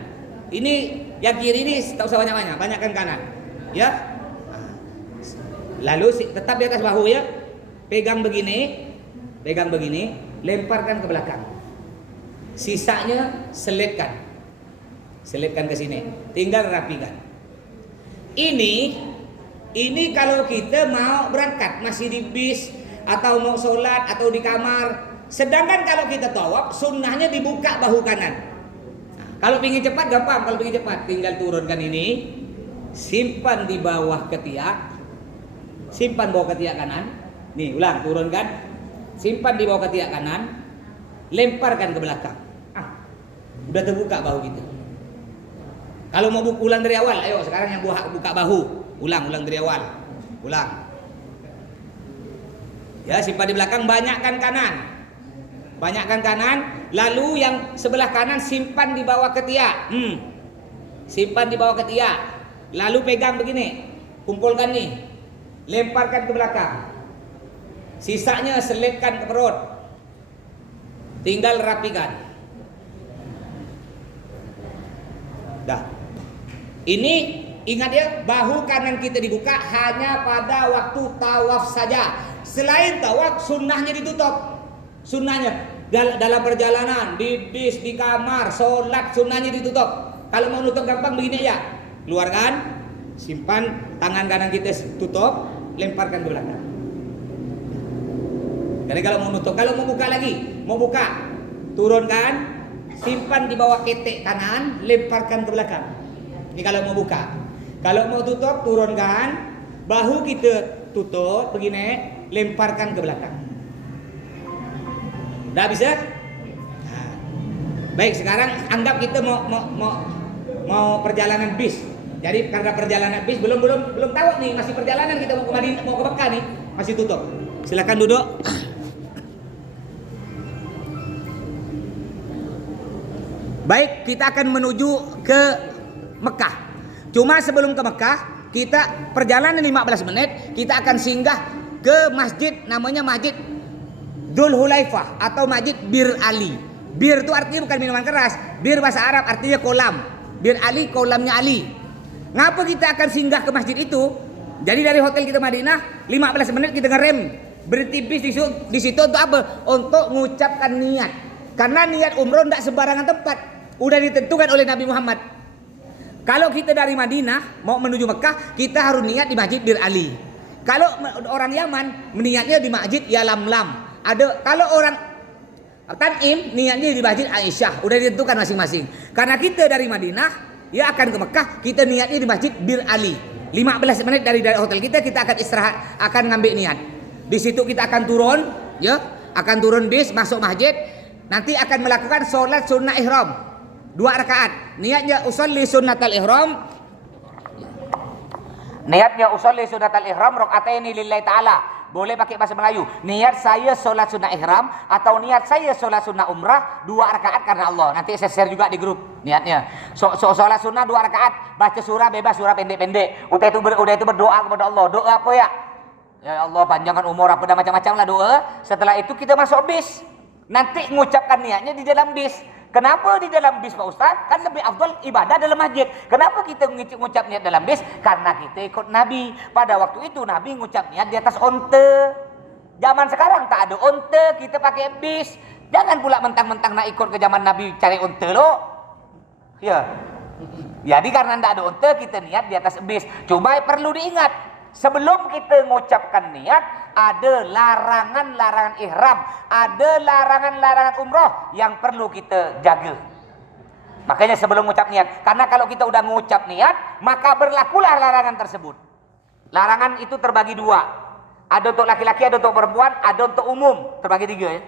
Ini yang kiri ini tak usah banyak-banyak. Banyakkan kanan. Ya. Lalu tetap di atas bahu ya. Pegang begini, lemparkan ke belakang. Sisanya selipkan ke sini. Tinggal rapikan. Ini kalau kita mau berangkat, masih di bis atau mau sholat atau di kamar. Sedangkan kalau kita tawaf, sunnahnya dibuka bahu kanan. Nah, kalau ingin cepat gampang, kalau ingin cepat tinggal turunkan ini, simpan di bawah ketiak, kanan. Nih, ulang, turunkan, simpan di bawah ketiak kanan, lemparkan ke belakang. Udah terbuka bahu kita. Kalau mau ulang dari awal, ayo sekarang yang buka bahu, ulang dari awal, ulang. Ya, simpan di belakang, banyakkan kanan, lalu yang sebelah kanan simpan di bawah ketiak. Simpan di bawah ketiak. Lalu pegang begini. Kumpulkan nih. Lemparkan ke belakang. Sisanya selipkan ke perut. Tinggal rapikan. Dah. Ini ingat ya, bahu kanan kita dibuka hanya pada waktu tawaf saja. Selain tawaf, sunnahnya ditutup. Sunnahnya dalam perjalanan, di bis, di kamar, sholat, sunnahnya ditutup. Kalau mau nutup gampang begini ya, keluarkan, simpan tangan kanan kita tutup, lemparkan ke belakang. Jadi kalau mau nutup, kalau mau buka lagi, turunkan, simpan di bawah ketek kanan, lemparkan ke belakang. Ini kalau mau buka. Kalau mau tutup, turunkan, bahu kita tutup begini, lemparkan ke belakang. Udah bisa? Nah. Baik, sekarang anggap kita mau perjalanan bis. Jadi karena perjalanan bis belum tahu nih, masih perjalanan kita mau ke Mekah nih, masih tutup. Silakan duduk. Baik, kita akan menuju ke Mekah. Cuma sebelum ke Mekah, kita perjalanan 15 menit, kita akan singgah ke masjid, namanya Masjid Dzul Hulaifah atau Masjid Bir Ali. Bir itu artinya bukan minuman keras. Bir bahasa Arab artinya kolam. Bir Ali, kolamnya Ali. Ngapa kita akan singgah ke masjid itu? Jadi dari hotel kita Madinah, 15 menit kita ngerem, berhenti bis di situ untuk apa? Untuk mengucapkan niat. Karena niat umroh tidak sembarangan tempat. Udah ditentukan oleh Nabi Muhammad. Kalau kita dari Madinah mau menuju Mekah, kita harus niat di Masjid Bir Ali. Kalau orang Yaman, niatnya di Masjid Yalamlam. Kalau orang Tanim, niatnya di Masjid Aisyah. Udah ditentukan masing-masing. Karena kita dari Madinah, ya akan ke Mekah, kita niatnya di Masjid Bir Ali. 15 menit dari hotel kita akan istirahat, akan ngambil niat. Di situ kita akan turun, ya, akan turun bis, masuk masjid. Nanti akan melakukan sholat sunnah ihram 2 rakaat. Niatnya usolli sunnatal ihram. Niatnya usolli sunnatal ihram rakaataini lillahi ta'ala. Boleh pakai bahasa Melayu. Niat saya sholat sunnah ihram atau niat saya sholat sunnah umrah 2 rakaat karena Allah. Nanti saya share juga di grup niatnya. Sholat sunnah 2 rakaat, baca surah bebas, surah pendek-pendek. Udah itu berdoa kepada Allah. Doa apa ya? Ya Allah, panjangkan umur apa dan macam-macam lah doa. Setelah itu kita masuk bis. Nanti mengucapkan niatnya di dalam bis. Kenapa di dalam bis Pak Ustaz? Kan lebih afdal ibadah dalam masjid. Kenapa kita mengucap niat dalam bis? Karena kita ikut Nabi. Pada waktu itu Nabi mengucap niat di atas onta. Zaman sekarang tak ada onta, kita pakai bis. Jangan pula mentang-mentang nak ikut ke zaman Nabi cari onta lo. Ya. Jadi karena tidak ada onta, kita niat di atas bis. Cuma perlu diingat, sebelum kita mengucapkan niat, ada larangan-larangan ihram, ada larangan-larangan umroh yang perlu kita jaga. Makanya sebelum mengucap niat, karena kalau kita udah mengucap niat, maka berlakulah larangan tersebut. Larangan itu terbagi 2. Ada untuk laki-laki, ada untuk perempuan, ada untuk umum. Terbagi 3 ya.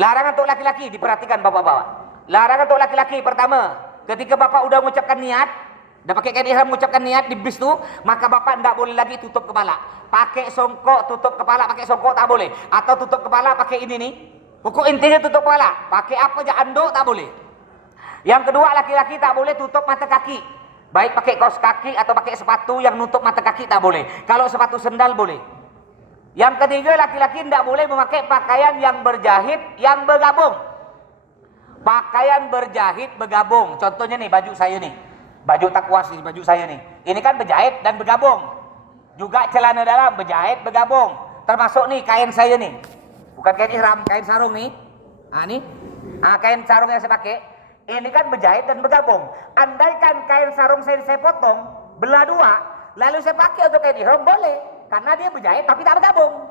Larangan untuk laki-laki, diperhatikan bapak-bapak. Larangan untuk laki-laki, pertama, ketika bapak udah mengucapkan niat, dah pakai kain ihram mengucapkan niat di bis tu, maka bapak tidak boleh lagi tutup kepala. Pakai songkok tutup kepala, pakai songkok tak boleh. Atau tutup kepala pakai ini nih. Pokok intinya tutup kepala. Pakai apa aja anduk tak boleh. Yang kedua, laki-laki tak boleh tutup mata kaki. Baik pakai kaos kaki atau pakai sepatu yang nutup mata kaki tak boleh. Kalau sepatu sendal boleh. Yang ketiga, laki-laki tidak boleh memakai pakaian yang berjahit yang bergabung. Pakaian berjahit bergabung. Contohnya nih, baju saya nih. Baju takwas ini, baju saya nih. Ini kan berjahit dan bergabung. Juga celana dalam berjahit bergabung. Termasuk nih kain saya nih. Bukan kain ihram, kain sarung nih. Ah nih. Ah kain sarung yang saya pakai. Ini kan berjahit dan bergabung. Andaikan kain sarung saya potong belah dua, lalu saya pakai untuk kain ihram boleh, karena dia berjahit tapi tak bergabung.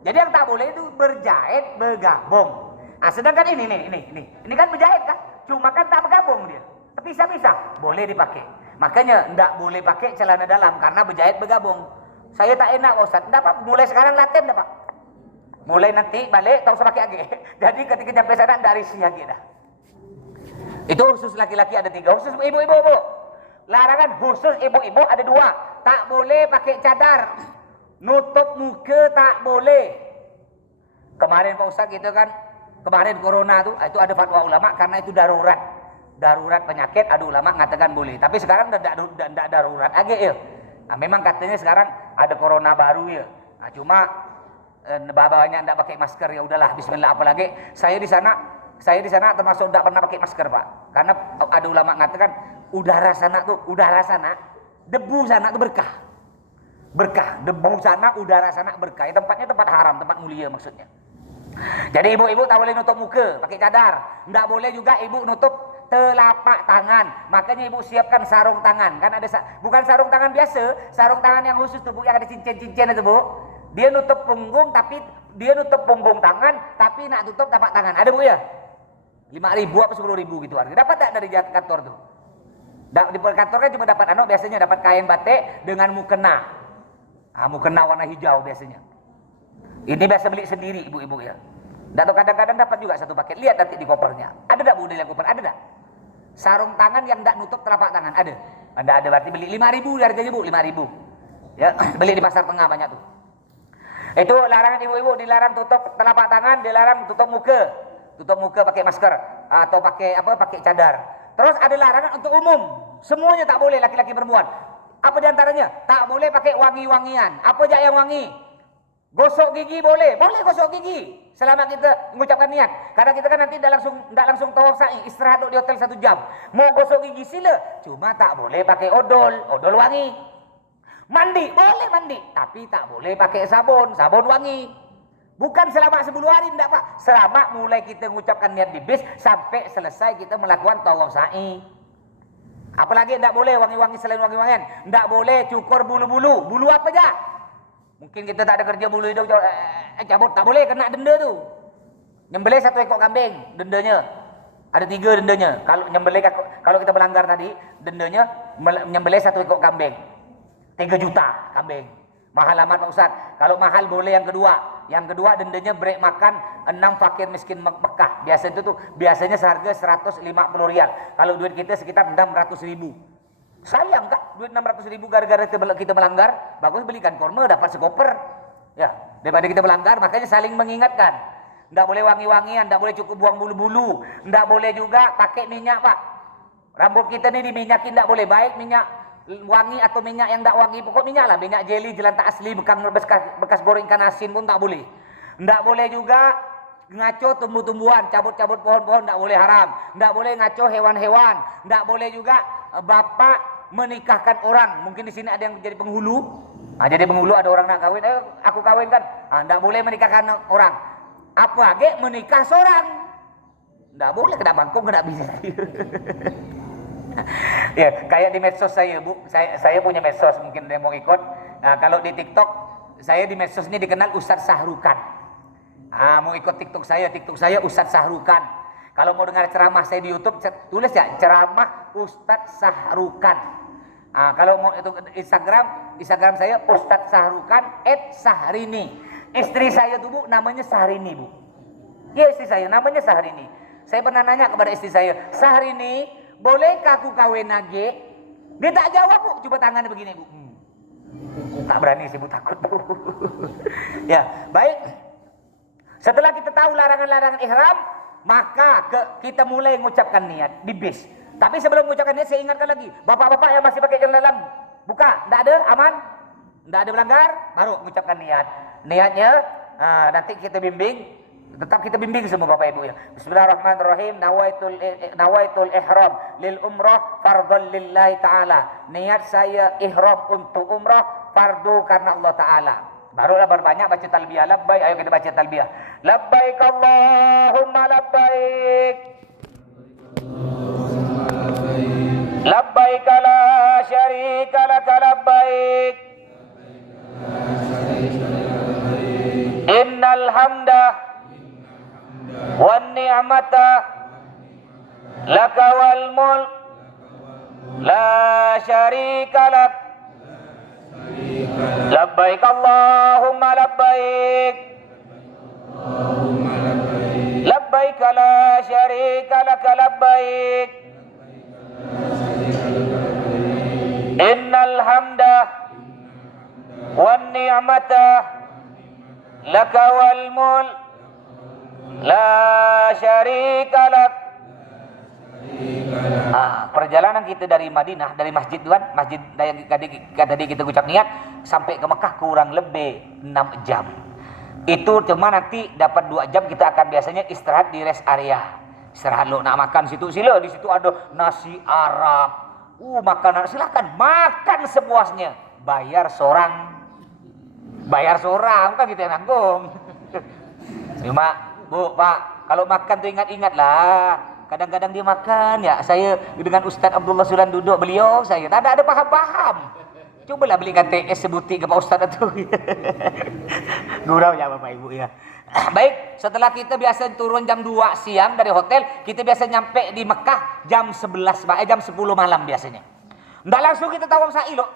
Jadi yang tak boleh itu berjahit bergabung. Ah sedangkan ini kan berjahit kan, cuma kan tak bergabung dia. Terpisah-pisah, boleh dipakai. Makanya enggak boleh pakai celana dalam karena berjahit bergabung. Saya tak enak Pak Ustaz. Enggak Pak, mulai sekarang latihan dah Pak. Mulai nanti balik tak usah pakai lagi. Jadi ketika sampai sana enggak risih lagi dah. Itu khusus laki-laki ada 3, khusus ibu-ibu Bu. Larangan khusus ibu-ibu ada 2. Tak boleh pakai cadar. Nutup muka tak boleh. Kemarin Pak Ustaz kita kan, kemarin corona tuh, itu ada fatwa ulama karena itu darurat. Darurat penyakit, ada ulama mengatakan boleh. Tapi sekarang tidak darurat lagi ya. Nah, memang katanya sekarang ada corona baru ya. Nah, cuma banyak tidak pakai masker, ya udahlah bismillah. Apalagi saya di sana termasuk tidak pernah pakai masker Pak. Karena ada ulama mengatakan udara sana, debu sana itu berkah, debu sana, udara sana berkah. Tempatnya tempat haram, tempat mulia maksudnya. Jadi ibu-ibu tak boleh nutup muka pakai cadar. Tidak boleh juga ibu nutup telapak tangan. Makanya ibu siapkan sarung tangan. Kan ada bukan sarung tangan biasa, sarung tangan yang khusus tuh Bu, yang ada cincin-cincin itu Bu. Dia nutup punggung tangan tapi nak tutup telapak tangan. Ada Bu ya? 5.000 apa 10.000 gitu harga. Dapat tak dari kantor tuh? Di kantor kan cuma dapat biasanya dapat kain batik dengan mukena. Mukena warna hijau biasanya. Ini biasa beli sendiri ibu-ibu ya. Dan kadang-kadang dapat juga satu paket. Lihat nanti di kopernya. Ada tak Bu di koper? Ada tak? Sarung tangan yang tak nutup telapak tangan. Ada? Anda ada berarti beli 5.000 harganya Bu, 5.000. Ya, beli di pasar tengah banyak tuh. Itu larangan ibu-ibu, dilarang tutup telapak tangan, dilarang tutup muka. Tutup muka pakai masker atau pakai cadar. Terus ada larangan untuk umum. Semuanya tak boleh, laki-laki perempuan. Apa di antaranya? Tak boleh pakai wangi-wangian. Apa aja yang wangi? Gosok gigi boleh gosok gigi. Selama kita mengucapkan niat. Karena kita kan nanti tidak langsung tawaf sa'i, istirahat di hotel 1 jam. Mau gosok gigi sila, cuma tak boleh pakai odol wangi. Mandi boleh mandi, tapi tak boleh pakai sabun wangi. Bukan selama 10 hari tidak Pak. Selama mulai kita mengucapkan niat di bis sampai selesai kita melakukan tawaf sa'i. Apalagi tidak boleh wangi-wangi selain wangi-wangian. Tidak boleh cukur bulu-bulu. Bulu apa aja? Mungkin kita tak ada kerja bulu hidung cabut, tak boleh, kena denda tu. Nyembelih 1 ekor kambing, dendanya. Ada 3 dendanya. Kalau kita melanggar tadi, dendanya menyembelih 1 ekor kambing. 3 juta kambing. Mahal amat Pak Ustaz. Kalau mahal boleh yang kedua. Yang kedua dendanya break makan 6 fakir miskin Mekah. Biasanya seharga 150 rial. Kalau duit kita sekitar 600.000. Sayang Kak, duit 600.000 gara-gara kita melanggar. Bagus belikan korma dapat sekoper. Ya, daripada kita melanggar, makanya saling mengingatkan. Tidak boleh wangi-wangian, tidak boleh cukup buang bulu-bulu. Tidak boleh juga pakai minyak Pak. Rambut kita ni diminyakin tidak boleh. Baik minyak wangi atau minyak yang tidak wangi, pokok minyak lah, minyak jeli jelantah asli bekas goreng ikan asin pun tak boleh. Tidak boleh juga ngaco tumbuh-tumbuhan, cabut-cabut pohon-pohon, tidak boleh, haram. Tidak boleh ngaco hewan-hewan, tidak boleh juga bapak menikahkan orang. Mungkin di sini ada yang jadi penghulu. Jadi penghulu ada orang nak kawin, aku kawinkan. Tidak boleh menikahkan orang. Apa menikah seorang? Tidak boleh, kena bangkong, kena bisa. Ya, kayak di medsos saya Bu, saya punya medsos, mungkin ada yang mau ikut. Nah, kalau di TikTok saya di medsos ini dikenal Ustadz Sahrukan. Mau ikut TikTok saya Ustadz Sahrukan. Kalau mau dengar ceramah saya di YouTube, tulis ya ceramah Ustadz Sahrukan. Kalau mau itu Instagram saya Ustadz Sahrukan @Sahrini. Istri saya tuh Bu namanya Sahrini Bu. Ya, istri saya namanya Sahrini. Saya pernah nanya kepada istri saya, Sahrini, bolehkah aku kawin lagi? Dia tak jawab Bu, coba tangannya begini Bu. Tak berani sih Bu, takut Bu. Ya, baik. Setelah kita tahu larangan-larangan ihram, maka kita mulai mengucapkan niat di bis. Tapi sebelum mengucapkan niat, saya ingatkan lagi, bapak-bapak yang masih pakai celana dalam, buka, tidak ada, aman, tidak ada melanggar, baru mengucapkan niat. Niatnya nanti kita bimbing Tetap kita bimbing semua Bapak Ibu ya. Bismillahirrahmanirrahim. Nawaitul ihram lil umrah fardhan lillahi ta'ala. Niat saya ihram untuk umrah fardu karena Allah Ta'ala. Barulah berbanyak baca talbiyah. Labbaik. Ayo kita baca talbiyah. Labbaik Allahumma labbaik. Labbaik la syarika laka labbaik. Innal hamda wan ni'mata laka wal mulk la syarika lak. Labbaik Allahumma labbaik. Labbaik la syarika laka labbaik. Innal hamda wan ni'mata laka wal mulk la syarika lak. Perjalanan kita dari Madinah, dari masjid Tuhan, masjid yang tadi kita ucap niat sampai ke Mekah kurang lebih 6 jam. Itu cuma nanti dapat 2 jam kita akan biasanya istirahat di rest area. Istirahat lo nak makan situ sila, di situ ada nasi Arab. Makanan silakan makan sepuasnya. Bayar seorang, bukan kita yang nanggung. Cuma Bu, Pak, kalau makan tuh ingat-ingatlah. Kadang-kadang dia makan ya, saya dengan Ustaz Abdullah Sulan duduk, beliau saya tak ada paham-paham. Cobalah belikan TS sebutik ke Pak Ustaz itu. Gurau ya Bapak Ibu ya. Baik, setelah kita biasa turun jam 2 siang dari hotel, kita biasa nyampe di Mekah jam 11, jam 10 malam biasanya. Nggak langsung kita tawaf sa'i loh.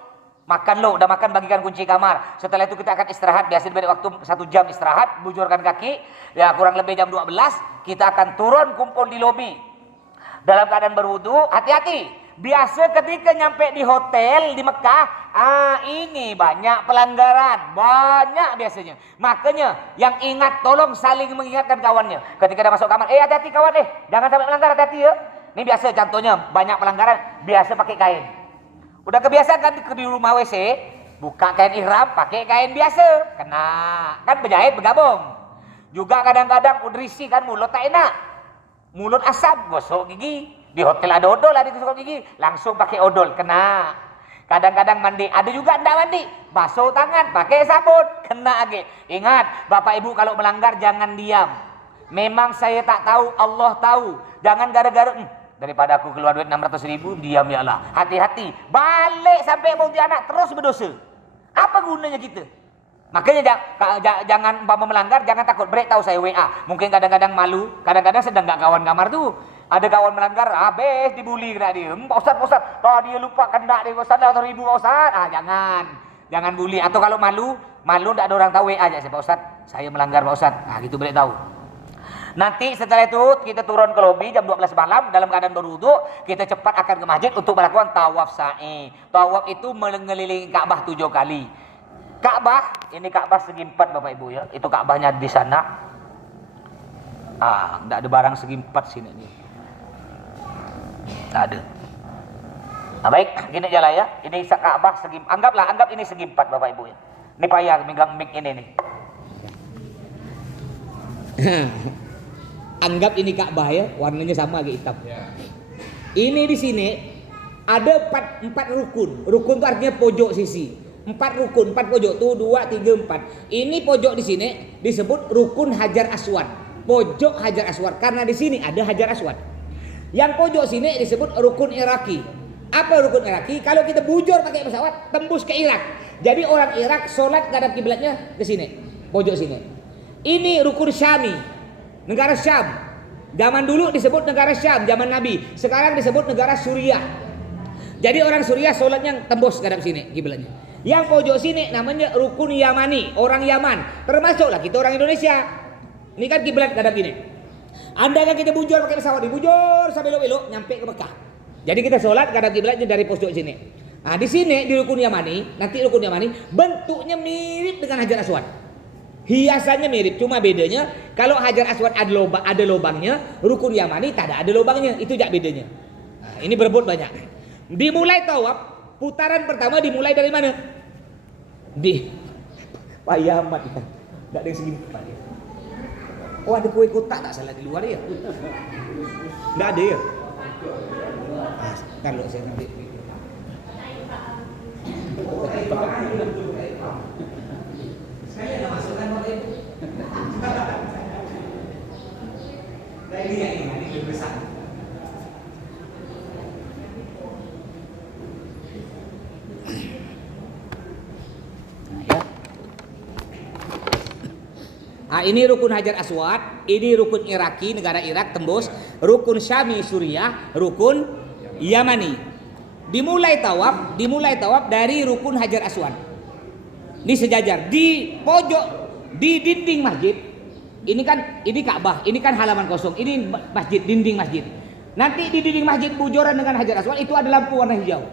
Makan lo, udah makan bagikan kunci kamar. Setelah itu kita akan istirahat, biasa diberi waktu 1 jam istirahat, bujurkan kaki. Ya kurang lebih jam 12, kita akan turun kumpul di lobi. Dalam keadaan berwudu, hati-hati. Biasa ketika nyampe di hotel di Mekah, ini banyak pelanggaran, banyak biasanya. Makanya yang ingat tolong saling mengingatkan kawannya. Ketika dah masuk kamar, hati-hati kawan jangan sampai melanggar, hati-hati ya. Ini biasa contohnya banyak pelanggaran, biasa pakai kain. Udah kebiasaan kan di rumah WC, buka kain ihram, pakai kain biasa. Kena, kan berjahit bergabung. Juga kadang-kadang udrisi kan mulut tak enak. Mulut asam, gosok gigi. Di hotel ada odol, ada gosok gigi. Langsung pakai odol, kena. Kadang-kadang mandi, ada juga enggak mandi. Basuh tangan, pakai sabun, kena lagi. Ingat, Bapak Ibu kalau melanggar jangan diam. Memang saya tak tahu, Allah tahu. Jangan gara-gara, daripada aku keluar duit 600.000, diam ya Allah. Hati-hati, balik sampai Pontianak terus berdosa. Apa gunanya kita? Makanya jangan melanggar, jangan takut. Break tahu saya WA. Mungkin kadang-kadang malu, kadang-kadang sedang nggak kawan kamar tuh. Ada kawan melanggar, habis dibully kena dia. Pak Ustaz, tadi dia lupa kena dia Ustaz 100.000 Pak Ustaz. Jangan bully. Atau kalau malu nggak ada orang tahu WA aja Pak Ustaz. Saya melanggar Pak Ustaz. Gitu break tahu. Nanti setelah itu kita turun ke lobi jam 12 malam dalam keadaan berwudu, kita cepat akan ke masjid untuk melakukan tawaf sa'i. Tawaf itu mengelilingi Ka'bah 7 kali. Ka'bah, ini Ka'bah segi 4 Bapak Ibu ya. Itu Ka'bahnya di sana. Enggak ada barang segi 4 sini nih. Enggak ada. Baik, gini aja lah ya. Ini Ka'bah segi, anggap ini segi 4 Bapak Ibu ya. Ini payah megang mic ini nih. Anggap ini Ka'bah ya, warnanya sama agak hitam. Ini di sini ada 4 rukun. Rukun itu artinya pojok sisi. 4 rukun, 4 pojok tuh 2, 3, 4. Ini pojok di sini disebut rukun Hajar Aswad. Pojok Hajar Aswad karena di sini ada Hajar Aswad. Yang pojok sini disebut rukun Iraki. Apa rukun Iraki? Kalau kita bujur pakai pesawat tembus ke Irak. Jadi orang Irak sholat ngadap kiblatnya ke sini, pojok sini. Ini rukun Syami. Negara Syam. Zaman dulu disebut negara Syam, zaman Nabi. Sekarang disebut negara Suriah. Jadi orang Suriah sholatnya tembus ke sini kiblatnya. Yang pojok sini namanya rukun Yamani, orang Yaman. Termasuklah kita orang Indonesia. Ini kan kiblat ke gini. Andaikan kita bujur pakai pesawat, dibujur sampai belok-belok nyampe ke Mekah. Jadi kita sholat ke kiblatnya dari pojok sini. Nah di sini di rukun Yamani, nanti rukun Yamani bentuknya mirip dengan Hajar Aswad. Hiasannya mirip, cuma bedanya kalau Hajar Aswad ada lubangnya, rukun Yamani tak ada lubangnya, itu jak bedanya. Nah, ini berebut banyak. Dimulai tawaf, putaran pertama dimulai dari mana? Di Pak Yamat, enggak ada yang segi 4 ya. Oh ada kue kotak tak salah di luar ya? Enggak ada ya? Ntar lo saya nanti. Sekalian lah masukkan waktu itu. Nah ini ya ini lebih besar. Nah, ini rukun Hajar Aswad, ini rukun Iraki, negara Irak tembus, rukun Syami Suriah, rukun Yamani. Dimulai tawaf dari rukun Hajar Aswad. Ini sejajar di pojok di dinding masjid. Ini Ka'bah, ini kan halaman kosong, ini masjid, dinding masjid. Nanti di dinding masjid bujoran dengan Hajar Aswad itu ada lampu warna hijau.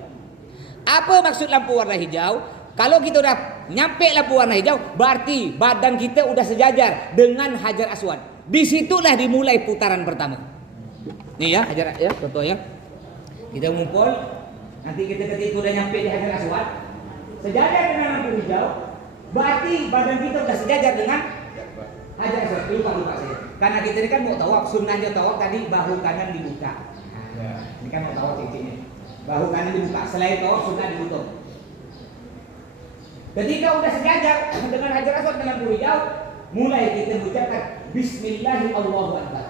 Apa maksud lampu warna hijau? Kalau kita udah nyampe lampu warna hijau, berarti badan kita udah sejajar dengan Hajar Aswad. Disitulah dimulai putaran pertama. Nih ya, Hajar ya, contoh ya. Kita ngumpul, nanti kita ketika udah nyampe di Hajar Aswad, sejajar dengan lampu hijau, berarti badan kita udah sejajar dengan Hajar Aswad. Lupa saya. Karena kita ini kan mau tawaf, sunnahnya tawaf tadi bahu kanan dibuka. Nah, ini kan mau tawaf cincinnya. Bahu kanan dibuka, selain tawaf sunnah ditutup. Ketika udah sejajar dengan Hajar Aswad dengan lampu hijau, mulai kita mengucapkan Bismillahirrahmanirrahim, Allahu Akbar.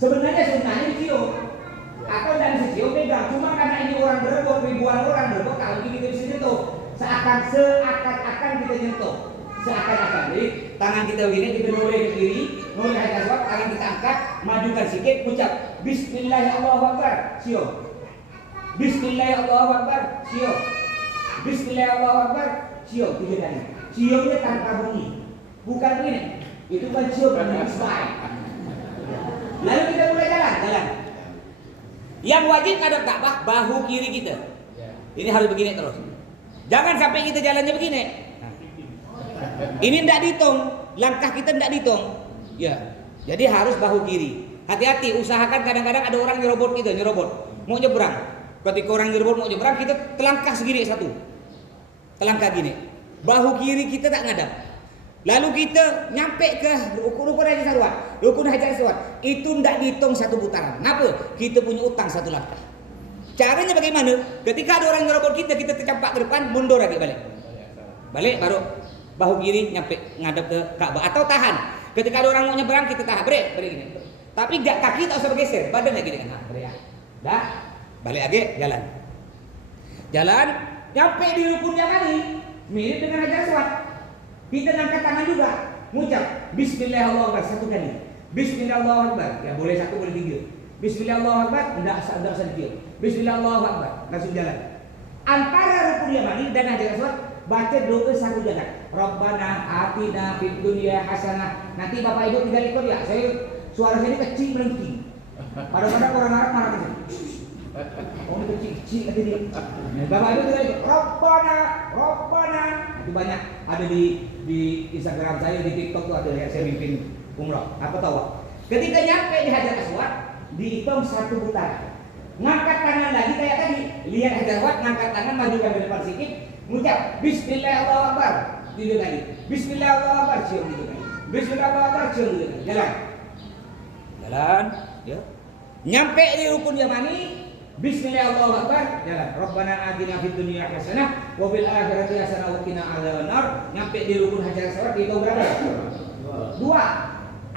Sebenarnya sunnahnya dicium atau dan dicium pegang. Cuma karena ini orang berebut, ribuan orang berebut, kalau kita bisa nyentuh, seakan-akan kita nyentuh, seakan-akan. Jadi tangan kita begini, kita noleh ke kiri, noleh Hajar Aswad, tangan kita angkat, majukan sedikit, ucap Bismillahirrahmanirrahim, Allahu Akbar, cium. Bismillahirrahmanirrahim, Allahu Akbar, cium. Bismillahirrahmanirrahim, Allahu Akbar. Cium 3 kali. Ciumnya tanpa bunyi. Bukan begini. Itu kan cium dengan isbah. Lalu kita mulai jalan. Yang wajib ngadep Ka'bah bahu kiri kita. Ini harus begini terus. Jangan sampai kita jalannya begini. Ini tidak dihitung. Langkah kita tidak dihitung. Ya. Jadi harus bahu kiri. Hati-hati, usahakan kadang-kadang ada orang nyerobot kita, mau nyebrang. Ketika orang nyerobot mau nyebrang, kita telangkah segini satu. Telangkah gini, bahu kiri kita tak ngadap. Lalu kita nyampe ke rukun Hajar Aswad. Rukun Hajar Aswad itu tidak dihitung satu putaran. Kenapa? Kita punya utang satu langkah. Caranya bagaimana? Ketika ada orang nyerobot kita tercampak ke depan, mundur lagi balik. Balik baru bahu kiri nyampe ngadap ke Ka'bah atau tahan. Ketika ada orang mau nyebrang kita tahan, break gini. Tapi kaki tak usah bergeser, badan lagi gini. Nah, break. Dah, balik lagi jalan. Nyampe di rukun Yamani, mirip dengan Hajar Aswad. Kita angkat tangan juga, mengucap Bismillahirrahmanirrahim satu kali. Bismillahirrahmanirrahim. Ya boleh satu, boleh 3. Bismillahirrahmanirrahim, enggak usah dikir. Bismillahirrahmanirrahim, langsung jalan. Antara rukun Yamani dan Hajar Aswad baca doa satu jalan. Rabbana atina fid dunya hasanah. Nanti Bapak Ibu tinggal ikut ya. Suara saya ini kecil melengking. Kadang-kadang orang Arab marah ke sini. Oh kecil lagi dia. Bapak Ibu tinggal ikut. Rabbana. Itu banyak ada di Instagram saya, di TikTok tuh ada yang saya mimpin umrah. Apa tahu? Ketika nyampe di Hajar Aswad, dihitung satu putaran. Ngangkat tangan lagi kayak tadi. Lihat Hajar Aswad, ngangkat tangan, majukan ke depan sedikit, mengucap Bismillahirrahmanirrahim. Tiga kali. Bismillahirrahmanirrahim. Cium tiga kali. Bismillahirrahmanirrahim. Cium tiga kali. Jalan. Ya. Nyampe di rukun Yamani, Bismillahirrahmanirrahim. Jalan. Rabbana atina fid dunya hasanah wa fil akhirati hasanah wa qina adzabannar. Nyampe di rukun Hajar Aswad dihitung berapa? 2.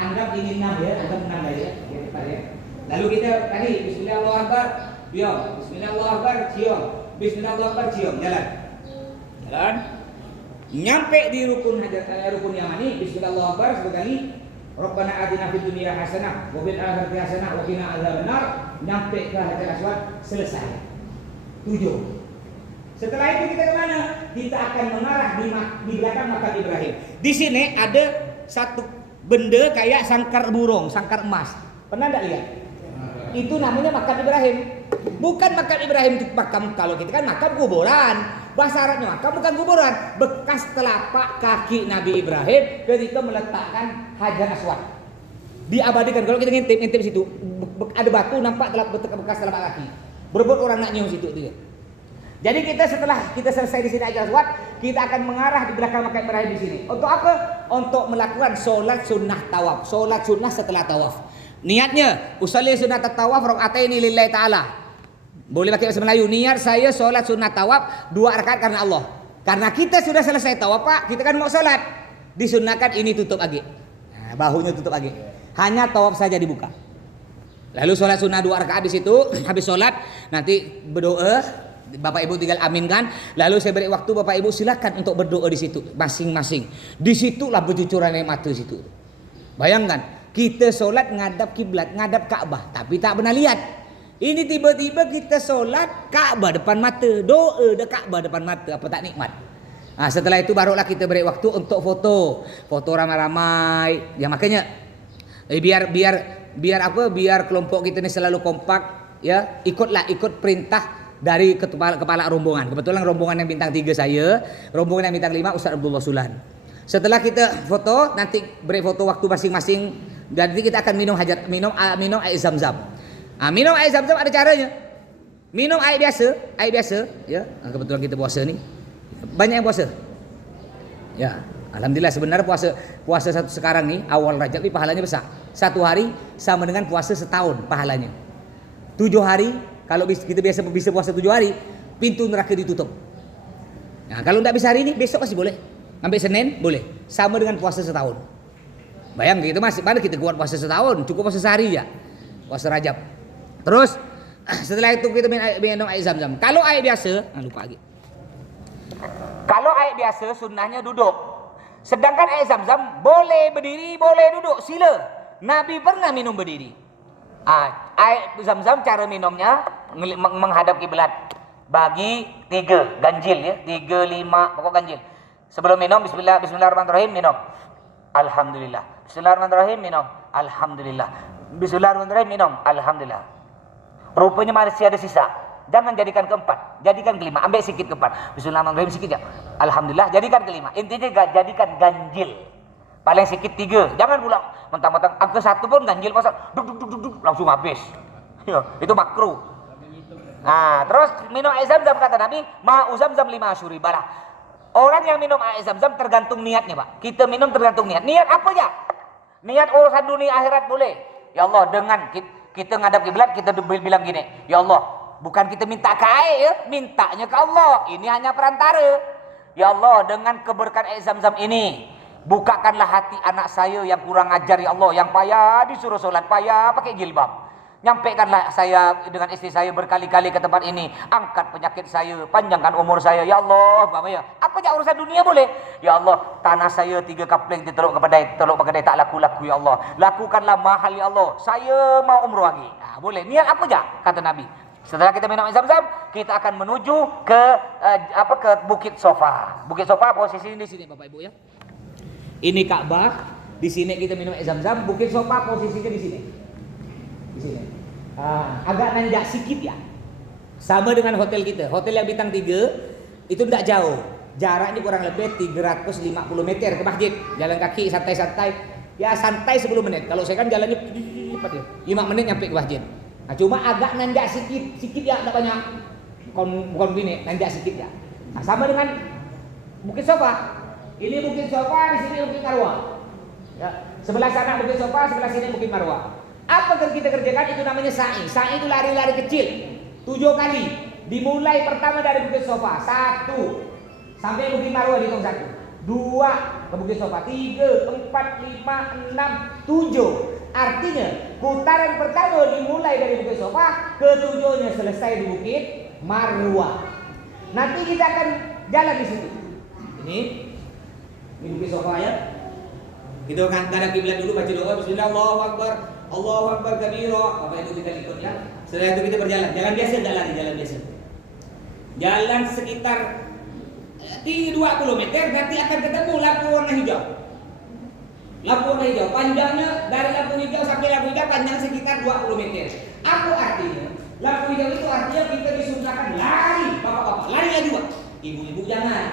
Anggap ini 6 ya, anggap 6 aja ya. Lalu kita tadi Bismillahirrahmanirrahim, cium. Bismillahirrahmanirrahim, cium. Bismillahirrahmanirrahim, cium. Jalan. Nyampe di rukun rukun Yamani, Bismillahirrahmanirrahim sekali. Rabbana atina fid dunya hasanah wa fil akhirati hasanah wa qina adzabannar. Nyampe ke Hajar Aswad, selesai. 7. Setelah itu kita ke mana? Kita akan mengarah di belakang makam Ibrahim. Di sini ada satu benda kayak sangkar burung, sangkar emas. Pernah enggak lihat? Itu namanya makam Ibrahim. Bukan makam Ibrahim itu makam, kalau kita kan makam kuburan. Bahasa Arabnya makam bukan kuburan. Bekas telapak kaki Nabi Ibrahim ketika meletakkan Hajar Aswad. Diabadikan. Kalau kita ngintip situ, ada batu nampak bekas telapak kaki. Berebut orang nak nyium situ dia. Jadi kita setelah kita selesai di sini Hajar Aswad, kita akan mengarah di belakang makam Ibrahim di sini. Untuk apa? untuk melakukan solat sunnah tawaf, solat sunnah setelah tawaf. Niatnya usolli sunnat tawaf rakaataini lillahi ta'ala. Boleh pakai bahasa Melayu, niat saya solat sunnah tawaf 2 rakaat karena Allah. Karena kita sudah selesai tawaf Pak, kita kan mau solat, disunnahkan ini tutup lagi. Nah, bahunya tutup lagi. Hanya tawaf saja dibuka. Lalu sholat sunnah 2 rakaat di situ, habis sholat nanti berdoa, Bapak Ibu tinggal aminkan. Lalu saya beri waktu Bapak Ibu silakan untuk berdoa di situ masing-masing. Disitulah bercucuran air mata situ. Bayangkan kita sholat ngadap kiblat, ngadap Ka'bah, tapi tak pernah lihat. Ini tiba-tiba kita sholat Ka'bah depan mata, doa de Ka'bah depan mata, apa tak nikmat? Nah, setelah itu barulah kita beri waktu untuk foto ramai-ramai. Ya makanya biar kelompok kita ini selalu kompak, ya ikut perintah dari kepala rombongan. Kebetulan rombongan yang bintang 3 saya, rombongan yang bintang 5 Ustaz Abdullah Sulan. Setelah kita foto, nanti beri foto waktu masing-masing. Jadi kita akan minum air zam-zam. Minum air zam-zam ada caranya. Minum air biasa, ya. Kebetulan kita puasa nih. Banyak yang puasa. Ya, alhamdulillah sebenarnya puasa sekarang nih awal Rajab ini pahalanya besar. 1 hari sama dengan puasa setahun pahalanya. 7 hari kalau kita bisa puasa 7 hari, pintu neraka ditutup. Nah, kalau tidak bisa hari ini, besok masih boleh. Sampai Senin boleh. Sama dengan puasa setahun. Bayang gitu masih mana kita kuat puasa setahun, cukup puasa sehari ya. Puasa Rajab. Terus setelah itu kita minum air zam-zam. Kalau air biasa, lupa lagi. Kalau air biasa sunnahnya duduk. Sedangkan air zam-zam boleh berdiri, boleh duduk, sila. Nabi pernah minum berdiri. Air zam-zam cara minumnya menghadap kiblat. Bagi 3 ganjil ya, 3, 5 pokok ganjil. Sebelum minum bismillahirrahmanirrahim minum. Alhamdulillah. Bismillahirrahmanirrahim minum. Alhamdulillah. Bismillahirrahmanirrahim minum. Alhamdulillah. Rupanya masih ada sisa. Jangan jadikan keempat, jadikan kelima. Ambil sikit keempat. Bismillahirrahmanirrahim sikit ya. Alhamdulillah. Jadikan kelima. Intinya jadikan ganjil. Paling sikit 3. Jangan pula mentang-mentang angka 1 pun ganjil pasal duk langsung habis. Ya, itu makruh. Nah, terus minum air zam-zam kata Nabi, ma'u zam-zam 5 syuribalah. Orang yang minum air zam-zam tergantung niatnya, Pak. Kita minum tergantung niat. Niat apa ya? Niat urusan dunia akhirat boleh. Ya Allah, dengan kita ngadap kiblat kita bilang gini, ya Allah, bukan kita minta ke air ya, mintanya ke Allah. Ini hanya perantara. Ya Allah, dengan keberkahan air zam-zam ini, bukakanlah hati anak saya yang kurang ajar ya Allah, yang payah disuruh sholat, payah pakai jilbab. Nyampaikanlah saya dengan istri saya berkali-kali ke tempat ini, angkat penyakit saya, panjangkan umur saya ya Allah. Apa aja urusan dunia boleh. Ya Allah, tanah saya 3 kapling di Teluk Kepadai tak laku-laku ya Allah. Lakukanlah mahal ya Allah. Saya mau umroh lagi. Nah, boleh. Niat apa aja kata Nabi. Setelah kita minum air zam-zam, kita akan menuju ke Bukit Sofa. Bukit Sofa posisi di sini Bapak Ibu ya. Ini Ka'bah, di sini kita minum air zam-zam. Bukit Sofa posisinya di sini. Di sini. Agak nanjak sedikit ya. Sama dengan hotel kita. Hotel yang bintang 3 itu tidak jauh. Jaraknya kurang lebih 350 meter ke masjid. Jalan kaki santai-santai. Ya santai 10 menit. Kalau saya kan jalannya cepat ya. 5 menit nyampe ke masjid. Nah, cuma agak nanjak sedikit ya, tidak banyak. Bukan begini, nanjak sedikit ya. Nah, sama dengan Bukit Sofa. Ini Bukit Sofa, di sini Bukit Marwah. Ya, sebelah sana Bukit Sofa, sebelah sini Bukit Marwah. Apa yang kita kerjakan itu namanya sa'i. Sa'i itu lari-lari kecil 7 kali. Dimulai pertama dari Bukit Sofa 1 sampai Bukit Marwah dihitung 1, 2 ke Bukit Sofa, 3, 4, 5, 6, 7. Artinya putaran pertama dimulai dari Bukit Sofa, ke-7-nya selesai di Bukit Marwah. Nanti kita akan jalan di situ. Ini Bukit Sofa ya. Kita akan ada kiblat dulu, baca doa bismillah Allahu akbar. Allahu akbar kabira. Bapak Ibu kita ikut ya. Setelah itu kita berjalan. Jalan biasa, jalan biasa. Jalan sekitar 20 meter nanti akan ketemu lampu warna hijau. Lampu warna hijau panjangnya dari lampu hijau sampai lampu hijau panjang sekitar 20 meter. Apa artinya? Lampu hijau itu artinya kita disunahkan lari, bapak-bapak, lari laju, Pak. Ibu-ibu jangan.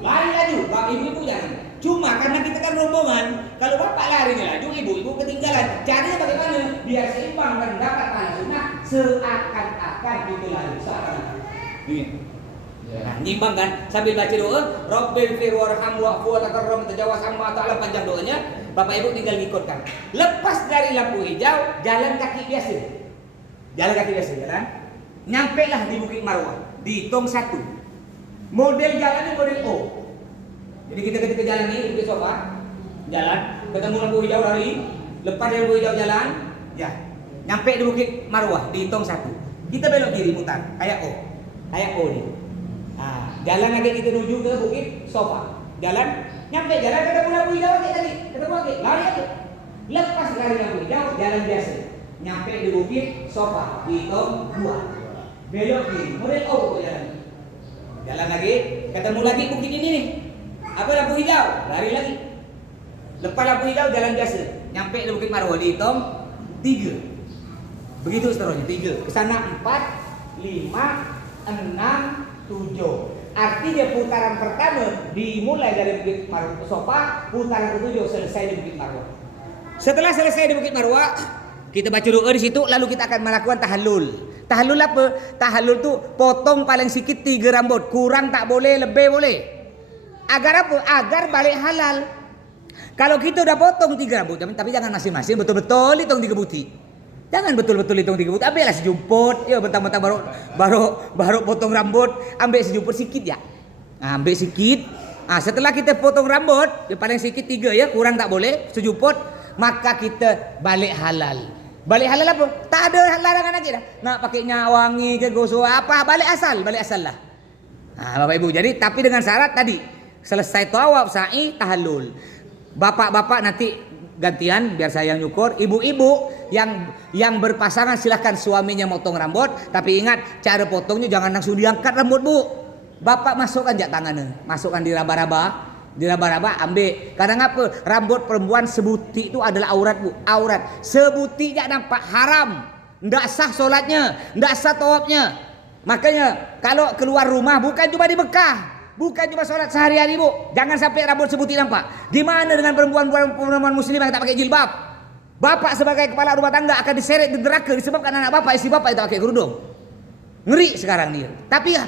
Lari laju, bapak ibu-ibu jangan. Cuma karena kita kan rombongan, kalau bapak larinya laju, ibu-ibu ketinggalan. Caranya bagaimana? Biar seimbang dan dapat pahala sunnah, seakan-akan itu lari. Seakan-akan. Begini. Ya. Nah, nyimbang kan sambil baca doa, Rabbil fir warham wa'fu wa takarram tajawaz amma ta'ala, panjang doanya. Bapak Ibu tinggal ngikutkan. Lepas dari lampu hijau, jalan kaki biasa. Jalan kaki biasa, jalan. Nyampe lah di Bukit Marwah, dihitung 1. Model jalannya model O. Jadi kita ketika jalan ini Bukit Sofa, jalan, ketemu lampu hijau lari, lepas dari lampu hijau jalan, ya. Nyampe di Bukit Marwah, dihitung 1. Kita belok kiri mutar, kayak O. Kayak O nih. Nah, jalan lagi kita menuju ke Bukit Sofa. Jalan, nyampe jalan ketemu lampu hijau lagi tadi, ketemu lagi, lari lagi. Lepas lari lampu hijau, jalan biasa. Nyampe di Bukit Sofa, dihitung 2. Belok kiri, model O kok jalan. Jalan lagi, ketemu lagi bukit ini nih. Apa lampu hijau? Lari lagi. Lepas lampu hijau jalan biasa. Nyampe di Bukit Marwah dihitung 3. Begitu seterusnya 3. Kesana 4, 5, 6, 7. Artinya putaran pertama dimulai dari Bukit Marwah Sofa, putaran ke-7 selesai di Bukit Marwah. Setelah selesai di Bukit Marwah, kita baca doa di situ, lalu kita akan melakukan tahallul. Tahallul apa? Tahallul tuh potong paling sedikit 3 rambut, kurang tak boleh, lebih boleh. Agar apa? Agar balik halal. Kalau kita udah potong 3 rambut, tapi jangan masing-masing, betul-betul hitung 3 buti. Jangan betul-betul hitung 3 buti. Ambillah sejumput, ya bentang-bentang baru potong rambut, ambil sejumput sikit ya. Nah, ambil sikit. Nah, setelah kita potong rambut, yang paling sedikit 3 ya, kurang tak boleh, sejumput, maka kita balik halal. Balik halal apa? Tak ada larangan lagi dah. Nak pakai minyak wangi ke gosok apa, balik asal lah. Nah, Bapak Ibu, jadi tapi dengan syarat tadi, selesai tawaf, sa'i, tahallul. Bapak-bapak nanti gantian biar saya yang nyukur. Ibu-ibu yang berpasangan silahkan suaminya motong rambut, tapi ingat cara potongnya jangan langsung diangkat rambut, Bu. Bapak masukkan jak tangannya, masukkan di raba-raba. Ambil. Kadang apa? Rambut perempuan sebuti itu adalah aurat, Bu. Aurat. Sebuti jak nampak haram. Ndak sah solatnya, ndak sah tawafnya. Makanya kalau keluar rumah bukan cuma di Mekah, bukan cuma solat sehari-hari, Bu. Jangan sampai rambut sebuti nampak. Gimana dengan perempuan muslim yang tak pakai jilbab? Bapak sebagai kepala rumah tangga akan diseret di neraka disebabkan anak bapak, istri bapak itu pakai kerudung. Ngeri sekarang nih. Tapi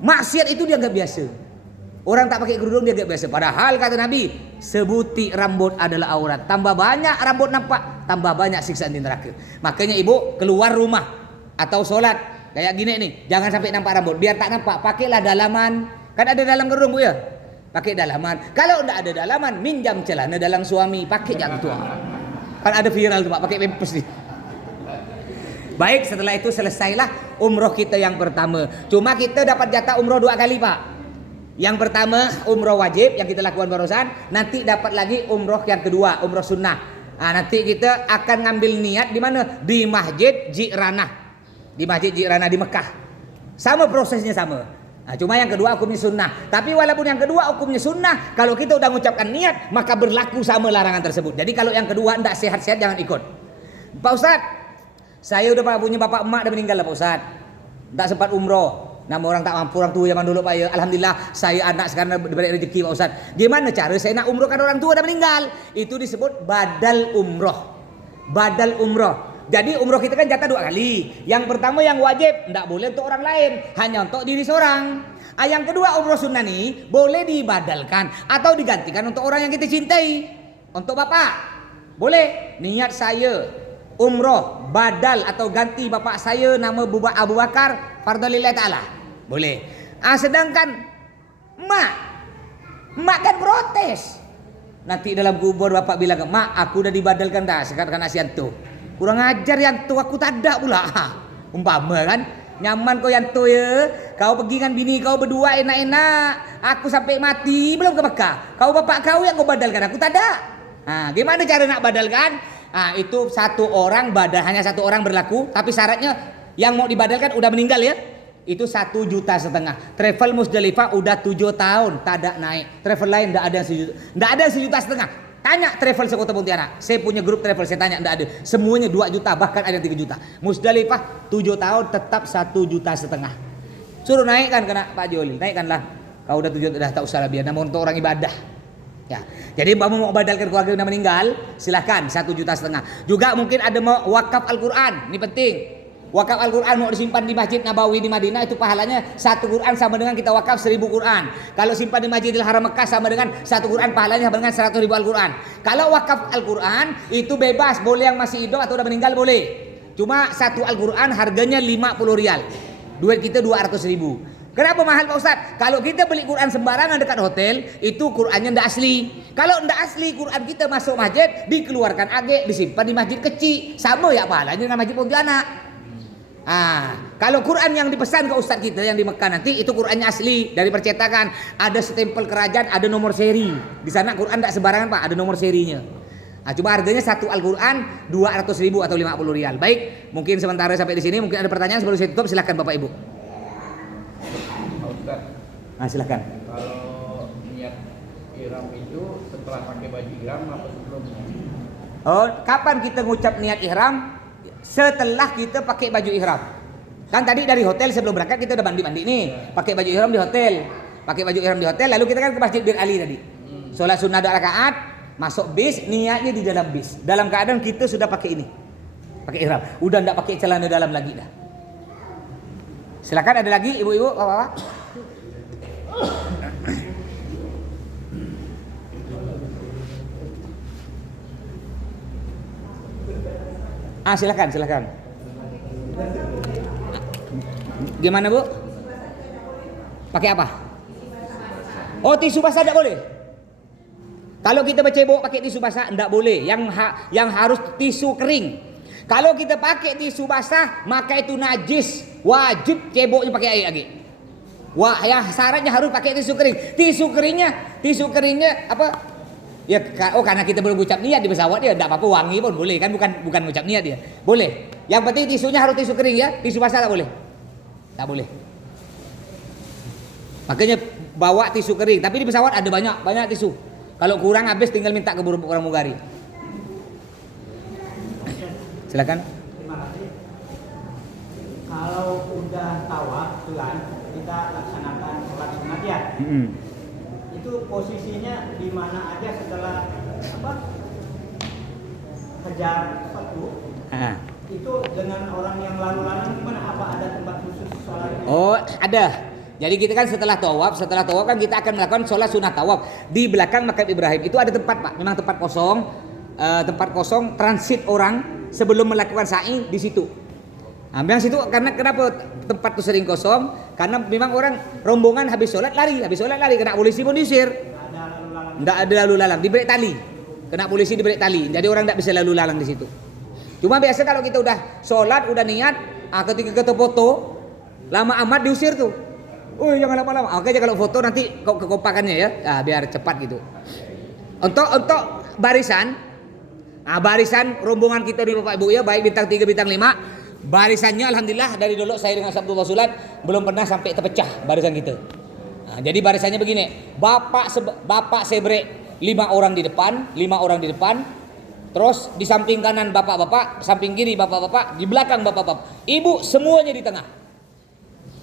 maksiat itu dia nggak biasa. Orang tak pakai kerudung dia gak biasa. Padahal kata Nabi, sebuti rambut adalah aurat. Tambah banyak rambut nampak, tambah banyak siksaan di neraka. Makanya ibu keluar rumah atau solat kayak gini nih, jangan sampai nampak rambut. Biar tak nampak, pakailah dalaman. Kan ada dalam kerudung, Bu ya? Pakai dalaman. Kalau enggak ada dalaman, minjam celana dalam suami, pakai yang tua. Kan ada viral tuh Pak, pakai pampers nih. Baik, setelah itu selesailah umroh kita yang pertama. Cuma kita dapat jatah umroh 2 kali, Pak. Yang pertama umroh wajib yang kita lakukan barusan, nanti dapat lagi umroh yang kedua, umroh sunnah. Nah, nanti kita akan ngambil niat di mana? Di Masjid Ji'ranah. Di Masjid Ji'ranah di Mekah. Sama prosesnya sama. Nah, cuma yang kedua hukumnya sunnah. Tapi walaupun yang kedua hukumnya sunnah, kalau kita udah mengucapkan niat, maka berlaku sama larangan tersebut. Jadi kalau yang kedua enggak sehat-sehat jangan ikut. Pak Ustadz, saya udah punya bapak emak udah meninggal lah Pak Ustadz. Enggak sempat umroh. Nama orang tak mampu, orang tua zaman dulu Pak ya. Alhamdulillah saya anak sekarang diberi rezeki Pak Ustaz. Gimana cara saya nak umroh kan orang tua dah meninggal? Itu disebut badal umroh. Badal umroh. Jadi umroh kita kan jatah 2 kali. Yang pertama yang wajib, tidak boleh untuk orang lain, hanya untuk diri seorang. Yang kedua umroh sunnah nih boleh dibadalkan atau digantikan untuk orang yang kita cintai. Untuk bapak, boleh niat saya umroh badal atau ganti bapak saya nama Abu Bakar fardhalillahi ta'ala. Boleh. Sedangkan mak kan protes. Nanti dalam kubur bapak bilang, "Mak, aku udah dibadalkan dah sekarang asian tuh." Kurang ajar yang tuh, aku tak ada pula. Umpama kan, nyaman kau yang tuh ya. Kau pergi dengan bini kau berdua enak-enak. Aku sampai mati belum ke Mekah. Kau bapak kau yang kau badalkan, aku tak ada. Gimana cara nak badalkan? Itu hanya satu orang berlaku, tapi syaratnya yang mau dibadalkan udah meninggal ya. Itu 1,5 juta. Travel Musdalifah udah 7 tahun tak ada naik. Travel lain enggak ada yang 1 juta. Enggak ada 1,5 juta. Tanya travel sekota Pontianak. Saya punya grup travel, saya tanya enggak ada. Semuanya 2 juta, bahkan ada 3 juta. Musdalifah 7 tahun tetap 1,5 juta. Suruh naikkan kena Pak Jolil, naikkanlah. Kau udah 7 juta, dah tak usah lah biar nama untuk orang ibadah. Ya, jadi mau badalkan keluarga yang meninggal, silahkan 1,5 juta. Juga mungkin ada mau wakaf Al-Quran, ini penting. Wakaf Al-Quran mau disimpan di Masjid Nabawi di Madinah itu pahalanya satu Quran sama dengan kita wakaf 1000 Quran. Kalau simpan di Masjidil Haram Mekah sama dengan satu Quran pahalanya sama dengan 100.000 Al-Quran. Kalau wakaf Al-Quran itu bebas, boleh yang masih hidup atau udah meninggal boleh. Cuma satu Al-Quran harganya 50 rial. Duit kita 200.000. Kenapa mahal Pak Ustaz? Kalau kita beli Quran sembarangan dekat hotel, itu Qurannya ndak asli. Kalau ndak asli, Quran kita masuk masjid, dikeluarkan age, disimpan di masjid kecil. Sama ya pahalanya dengan masjid Pontianak. Kalau Quran yang dipesan ke Ustaz kita yang di Mekah nanti, itu Qurannya asli dari percetakan. Ada stempel kerajaan, ada nomor seri. Di sana Quran ndak sembarangan Pak, ada nomor serinya. Cuma harganya satu Al-Quran 200.000 atau 50 rial. Baik, mungkin sementara sampai di sini. Mungkin ada pertanyaan sebelum saya tutup, silakan Bapak Ibu. Silakan. Kalau niat ihram itu setelah pakai baju ihram atau sebelumnya? Kapan kita ngucap niat ihram? Setelah kita pakai baju ihram. Kan tadi dari hotel sebelum berangkat kita udah mandi nih, pakai baju ihram di hotel. Pakai baju ihram di hotel, lalu kita kan ke Masjid Bir Ali tadi. Sholat sunnah 2 rakaat, masuk bis, niatnya di dalam bis. Dalam keadaan kita sudah pakai ini. Pakai ihram. Udah enggak pakai celana dalam lagi dah. Silakan, ada lagi ibu-ibu, bapak-bapak? Silakan. Gimana Bu? Pakai apa? Tisu basah tidak boleh. Kalau kita bercebok pakai tisu basah tidak boleh. Yang harus tisu kering. Kalau kita pakai tisu basah maka itu najis. Wajib ceboknya pakai air lagi. Yang syaratnya harus pakai tisu kering. Tisu keringnya apa? Ya, karena kita belum ucap niat di pesawat dia, tidak apa-apa wangi pun boleh kan, bukan ucap niat dia. Boleh. Yang penting tisunya harus tisu kering ya, tisu basah tak boleh. Tak boleh. Makanya bawa tisu kering, tapi di pesawat ada banyak tisu. Kalau kurang habis tinggal minta ke pramugari. Silakan. Terima kasih. Kalau udah tawaf kan kita laksanakan sholat sunat ya. Itu posisinya di mana aja setelah kejar satu. Itu dengan orang yang lalu lalang gimana? Apa ada tempat khusus sholatnya? Ada. Jadi kita kan setelah tawaf kan kita akan melakukan sholat sunat tawaf di belakang makam Ibrahim. Itu ada tempat Pak, memang tempat kosong transit orang sebelum melakukan sa'i di situ. Memang situ karena kenapa tempat itu sering kosong? Karena memang orang rombongan habis sholat lari, kena polisi pun diusir. Tidak ada lalu lalang, diberi tali, kena polisi diberi tali, jadi orang tidak bisa lalu lalang di situ. Cuma biasa kalau kita udah sholat, udah niat, ketika kita foto, lama amat diusir tuh. Jangan lama-lama. Oke aja kalau foto nanti kekompakannya ya, biar cepat gitu. Untuk barisan rombongan kita di Bapak Ibu ya, baik bintang 3, bintang 5. Barisannya alhamdulillah dari dulu saya dengan Abdullah Sulan belum pernah sampai terpecah barisan kita. Jadi barisannya begini, bapak sebrek 5 orang di depan, terus di samping kanan bapak-bapak, samping kiri bapak-bapak, di belakang bapak-bapak, ibu semuanya di tengah.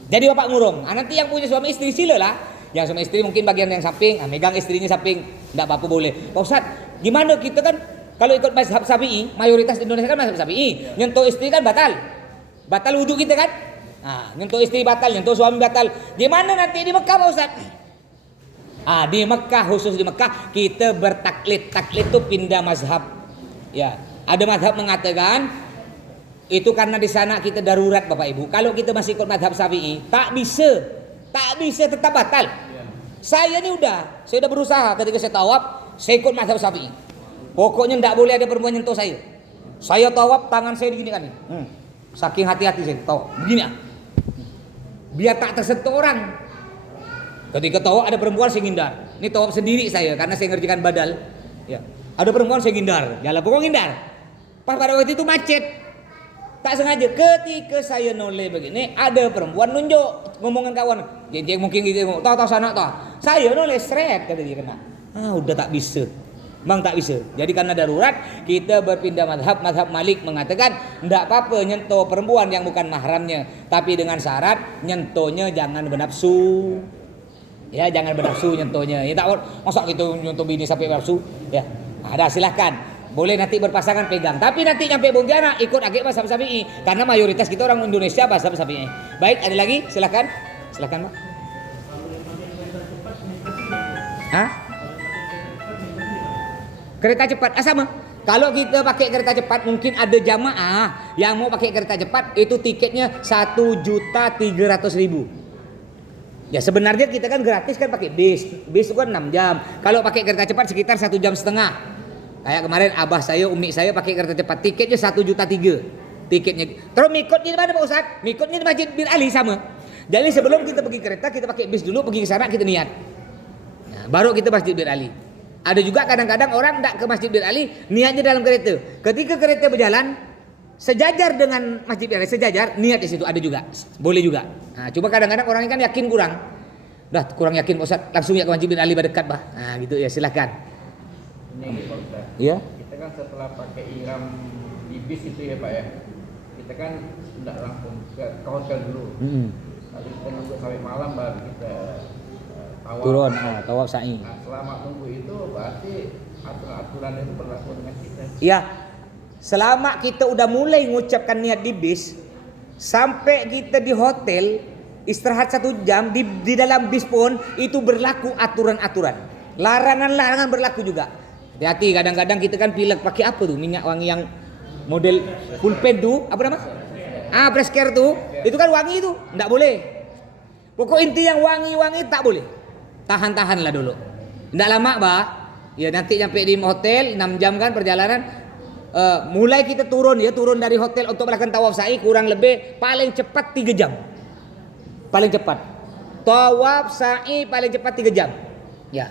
Jadi bapak ngurung. Nanti yang punya suami istri silalah. Yang suami istri mungkin bagian yang samping, megang istrinya samping, enggak apa-apa boleh. Pak Ustaz, gimana kita kan kalau ikut mazhab Syafi'i, mayoritas di Indonesia kan mazhab Syafi'i, nyentuh istri kan batal wudhu kita kan. Nyentuh istri batal, nyentuh suami batal. Gimana nanti di Mekah Pak Ustaz? Di Mekah, khusus di Mekah kita bertaklid. Taklid itu pindah mazhab. Ya, ada mazhab mengatakan itu karena di sana kita darurat Bapak Ibu. Kalau kita masih ikut mazhab Syafi'i, tak bisa tetap batal. Saya udah berusaha ketika saya tawaf, saya ikut mazhab Syafi'i. Pokoknya tidak boleh ada perempuan nyentuh saya. Saya tawaf tangan saya digini kan nih. Saking hati-hati saya tawaf begini biar tak tersentuh orang. Ketika tawaf ada perempuan saya ngindar. Ini tawaf sendiri saya karena saya ngerjakan badal. Ya. Ada perempuan saya ngindar. Jalan pokoknya ngindar. Pas pada waktu itu macet. Tak sengaja ketika saya noleh begini ada perempuan nunjuk ngomongin kawan. Jeng mungkin gitu. Tahu sana tahu. Saya noleh seret kata dia kena. Udah tak bisa. Memang tak bisa. Jadi karena darurat kita berpindah mazhab Malik mengatakan tidak apa-apa nyentuh perempuan yang bukan mahramnya, tapi dengan syarat nyentuhnya jangan bernafsu. Ya, jangan bernafsu nyentuhnya. Ya tak masa gitu nyentuh bini sampai bernafsu. Ya. Ada silahkan. boleh nanti berpasangan pegang. Tapi nanti nyampe Pontianak ikut agak mazhab Syafi'i karena mayoritas kita orang Indonesia mazhab Syafi'i. Baik, ada lagi? Silakan. Silakan, Pak. Hah? Kereta cepat, sama. Kalau kita pakai kereta cepat, mungkin ada jamaah yang mau pakai kereta cepat, itu tiketnya 1.300.000. Ya sebenarnya kita kan gratis kan pakai bis. Bis itu kan 6 jam. Kalau pakai kereta cepat sekitar 1,5 jam. Kayak kemarin abah saya, umi saya pakai kereta cepat, tiketnya 1,3 juta. Tiketnya. Terus mikotnya di mana Pak Ustaz? Mikotnya di Masjid Bir Ali sama. Jadi sebelum kita pergi kereta, kita pakai bis dulu, pergi ke sana kita niat. Nah, baru kita Masjid Bir Ali. Ada juga kadang-kadang orang tidak ke Masjid Bir Ali, niatnya dalam kereta. Ketika kereta berjalan sejajar dengan Masjid Bir Ali, sejajar, niat di situ ada juga. Boleh juga. Nah, cuma kadang-kadang orang ini kan yakin kurang. Dah kurang yakin Pak Ustaz, langsung ya ke Masjid Bir Ali berdekat, Bah. Nah, gitu ya, silakan. Ini Pak Ustaz. Iya. Kita kan setelah pakai ihram di bis itu ya Pak ya. Kita kan tidak langsung ke hotel dulu. Lalu kita nunggu sampai malam baru kita tawaf. Turun, tawaf sa'i. Nah, selama tunggu itu berarti aturan-aturan itu berlaku dengan kita. Iya. Selama kita udah mulai mengucapkan niat di bis, sampai kita di hotel istirahat 1 jam di dalam bis pun itu berlaku aturan-aturan. Larangan-larangan berlaku juga. Hati-hati, kadang-kadang kita kan pilek pakai apa tuh, minyak wangi yang model pulpen tuh, apa nama? Fresh care tuh, itu kan wangi tuh, enggak boleh. Pokok inti yang wangi-wangi tak boleh. Tahan-tahanlah dulu. Enggak lama, Bah. Ya nanti sampai di hotel 6 jam kan perjalanan. Mulai kita turun dari hotel untuk melakukan tawaf sa'i kurang lebih paling cepat 3 jam. Paling cepat. Tawaf sa'i paling cepat 3 jam. Ya.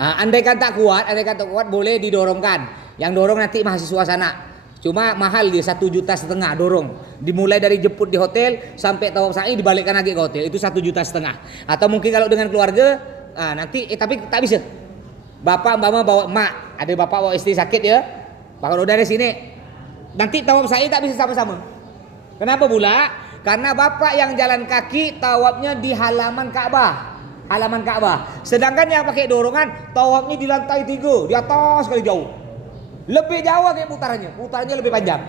Andai kan tak kuat boleh didorongkan. Yang dorong nanti mahasiswa sana. Cuma mahal dia 1,5 juta dorong. Dimulai dari jemput di hotel sampai tawaf sa'i dibalikkan lagi ke hotel. Itu 1,5 juta. Atau mungkin kalau dengan keluarga nanti tapi tak bisa. Bapak umpama bawa emak, ada bapak bawa istri sakit ya. Bakal udah dari sini. Nanti tawaf sa'i tak bisa sama-sama. Kenapa pula? Karena bapak yang jalan kaki tawafnya di halaman Ka'bah. Halaman Ka'bah. Sedangkan yang pakai dorongan tawafnya di lantai 3, di atas sekali jauh. Lebih jauh kayak putarannya lebih panjang.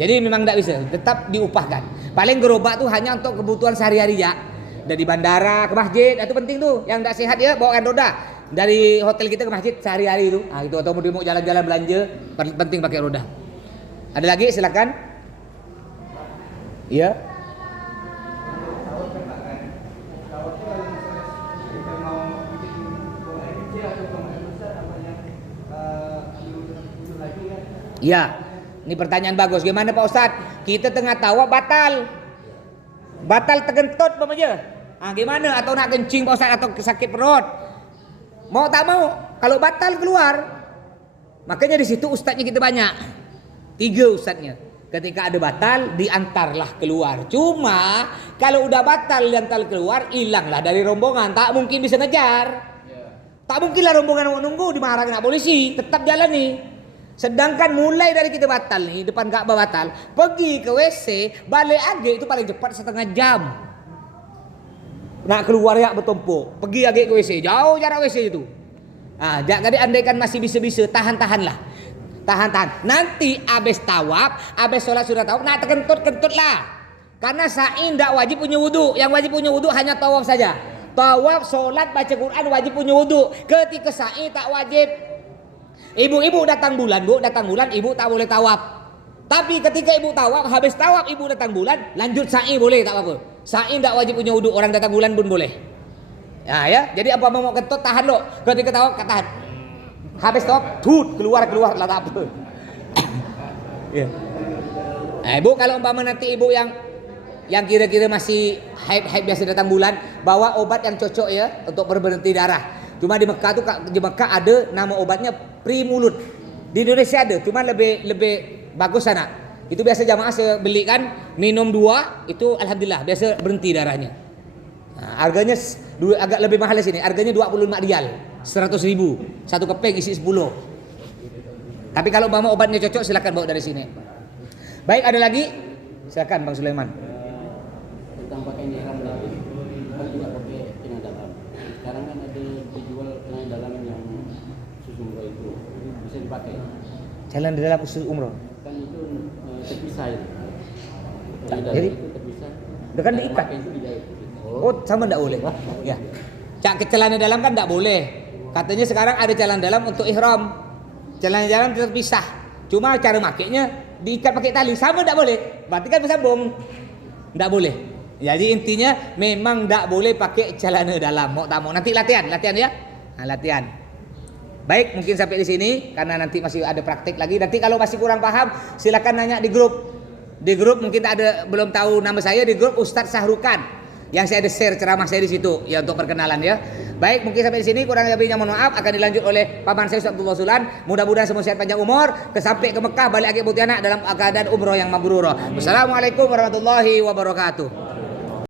Jadi memang tidak bisa, tetap diupahkan. Paling gerobak tuh hanya untuk kebutuhan sehari-hari ya. Dari bandara ke masjid, itu penting tuh. Yang tidak sehat ya bawakan roda. Dari hotel kita ke masjid sehari-hari itu. Itu atau mau jalan-jalan belanja, penting pakai roda. Ada lagi silakan. Iya. Ya, ini pertanyaan bagus. Gimana Pak Ustadz? Kita tengah tawaf batal tergentut aja. Gimana? Atau nak kencing Pak Ustadz atau sakit perut? Mau tak mau? Kalau batal keluar. Makanya di situ ustadznya kita banyak. 3 ustadznya. Ketika ada batal diantarlah keluar. Cuma kalau udah batal diantar keluar, hilanglah dari rombongan. Tak mungkin bisa ngejar. Tak mungkinlah rombongan mau nunggu dimarahin polisi. Tetap jalan nih. Sedangkan mulai dari kita batal nih, depan Ka'bah batal, pergi ke WC, balik aja itu paling cepat 1/2 jam. Nak keluar ya bertumpuk, pergi aja ke WC, jauh jarak WC itu. Jadi andaikan masih bisa-bisa, tahan-tahanlah. Tahan. Nanti abis tawaf, abis sholat sudah tawaf, nak terkentut lah. Karena sa'i ndak wajib punya wudu, yang wajib punya wudu hanya tawaf saja. Tawaf, sholat, baca Quran wajib punya wudu. Ketika sa'i tak wajib. Ibu-ibu datang bulan, ibu tak boleh tawaf. Tapi ketika ibu tawaf, habis tawaf ibu datang bulan, lanjut sa'i boleh, tak apa-apa. Sa'i tidak wajib punya wudu, orang datang bulan pun boleh. Ya, jadi apa mau kentut tahan lo. Ketika tawaf tahan. Habis tawaf, keluar lah tak apa. Ya. Ibu kalau umpama nanti ibu yang kira-kira masih haid biasa datang bulan, bawa obat yang cocok ya untuk berhenti darah. Cuma di Mekah ada nama obatnya Primulut. Di Indonesia ada, cuma lebih bagus sana. Itu biasa jamaah saya belikan, minum 2 itu alhamdulillah biasa berhenti darahnya. Harganya agak lebih mahal di sini. Harganya 25 rial, 100.000. 1 keping isi 10. Tapi kalau mau obatnya cocok silakan bawa dari sini. Baik, ada lagi? Silakan Bang Sulaiman. Tentang pakai ihram tadi, kan juga pakai tengah dalam. Sekarang kan ada dijual tengah dalam yang susu murah itu bisa dipakai. Celana dalam khusus umroh. Kan itu terpisah itu. Jadi? Itu terpisah. Udah kan diikat. Pakai itu dijahit. Oh, sama enggak boleh. Ya. Cak ke celana dalam kan enggak boleh. Katanya sekarang ada celana dalam untuk ihram. Celana dalam terpisah. Cuma cara makainya diikat pakai tali. Sama enggak boleh. Berarti kan bersambung. Enggak boleh. Jadi intinya memang enggak boleh pakai celana dalam. Mau tak mau. Nanti latihan ya. Nah, latihan. Baik, mungkin sampai di sini karena nanti masih ada praktik lagi. Nanti kalau masih kurang paham, silakan nanya di grup. Di grup mungkin belum tahu nama saya di grup Ustadz Sahrukan. Yang saya ada share ceramah saya di situ ya untuk perkenalan ya. Baik, mungkin sampai di sini kurang lebihnya mohon maaf, akan dilanjut oleh paman saya Ustaz Abdullah Sulan. Mudah-mudahan semua sehat panjang umur, sampai ke Mekah balik lagi putih anak dalam keadaan umroh yang mabrur. Wassalamualaikum warahmatullahi wabarakatuh.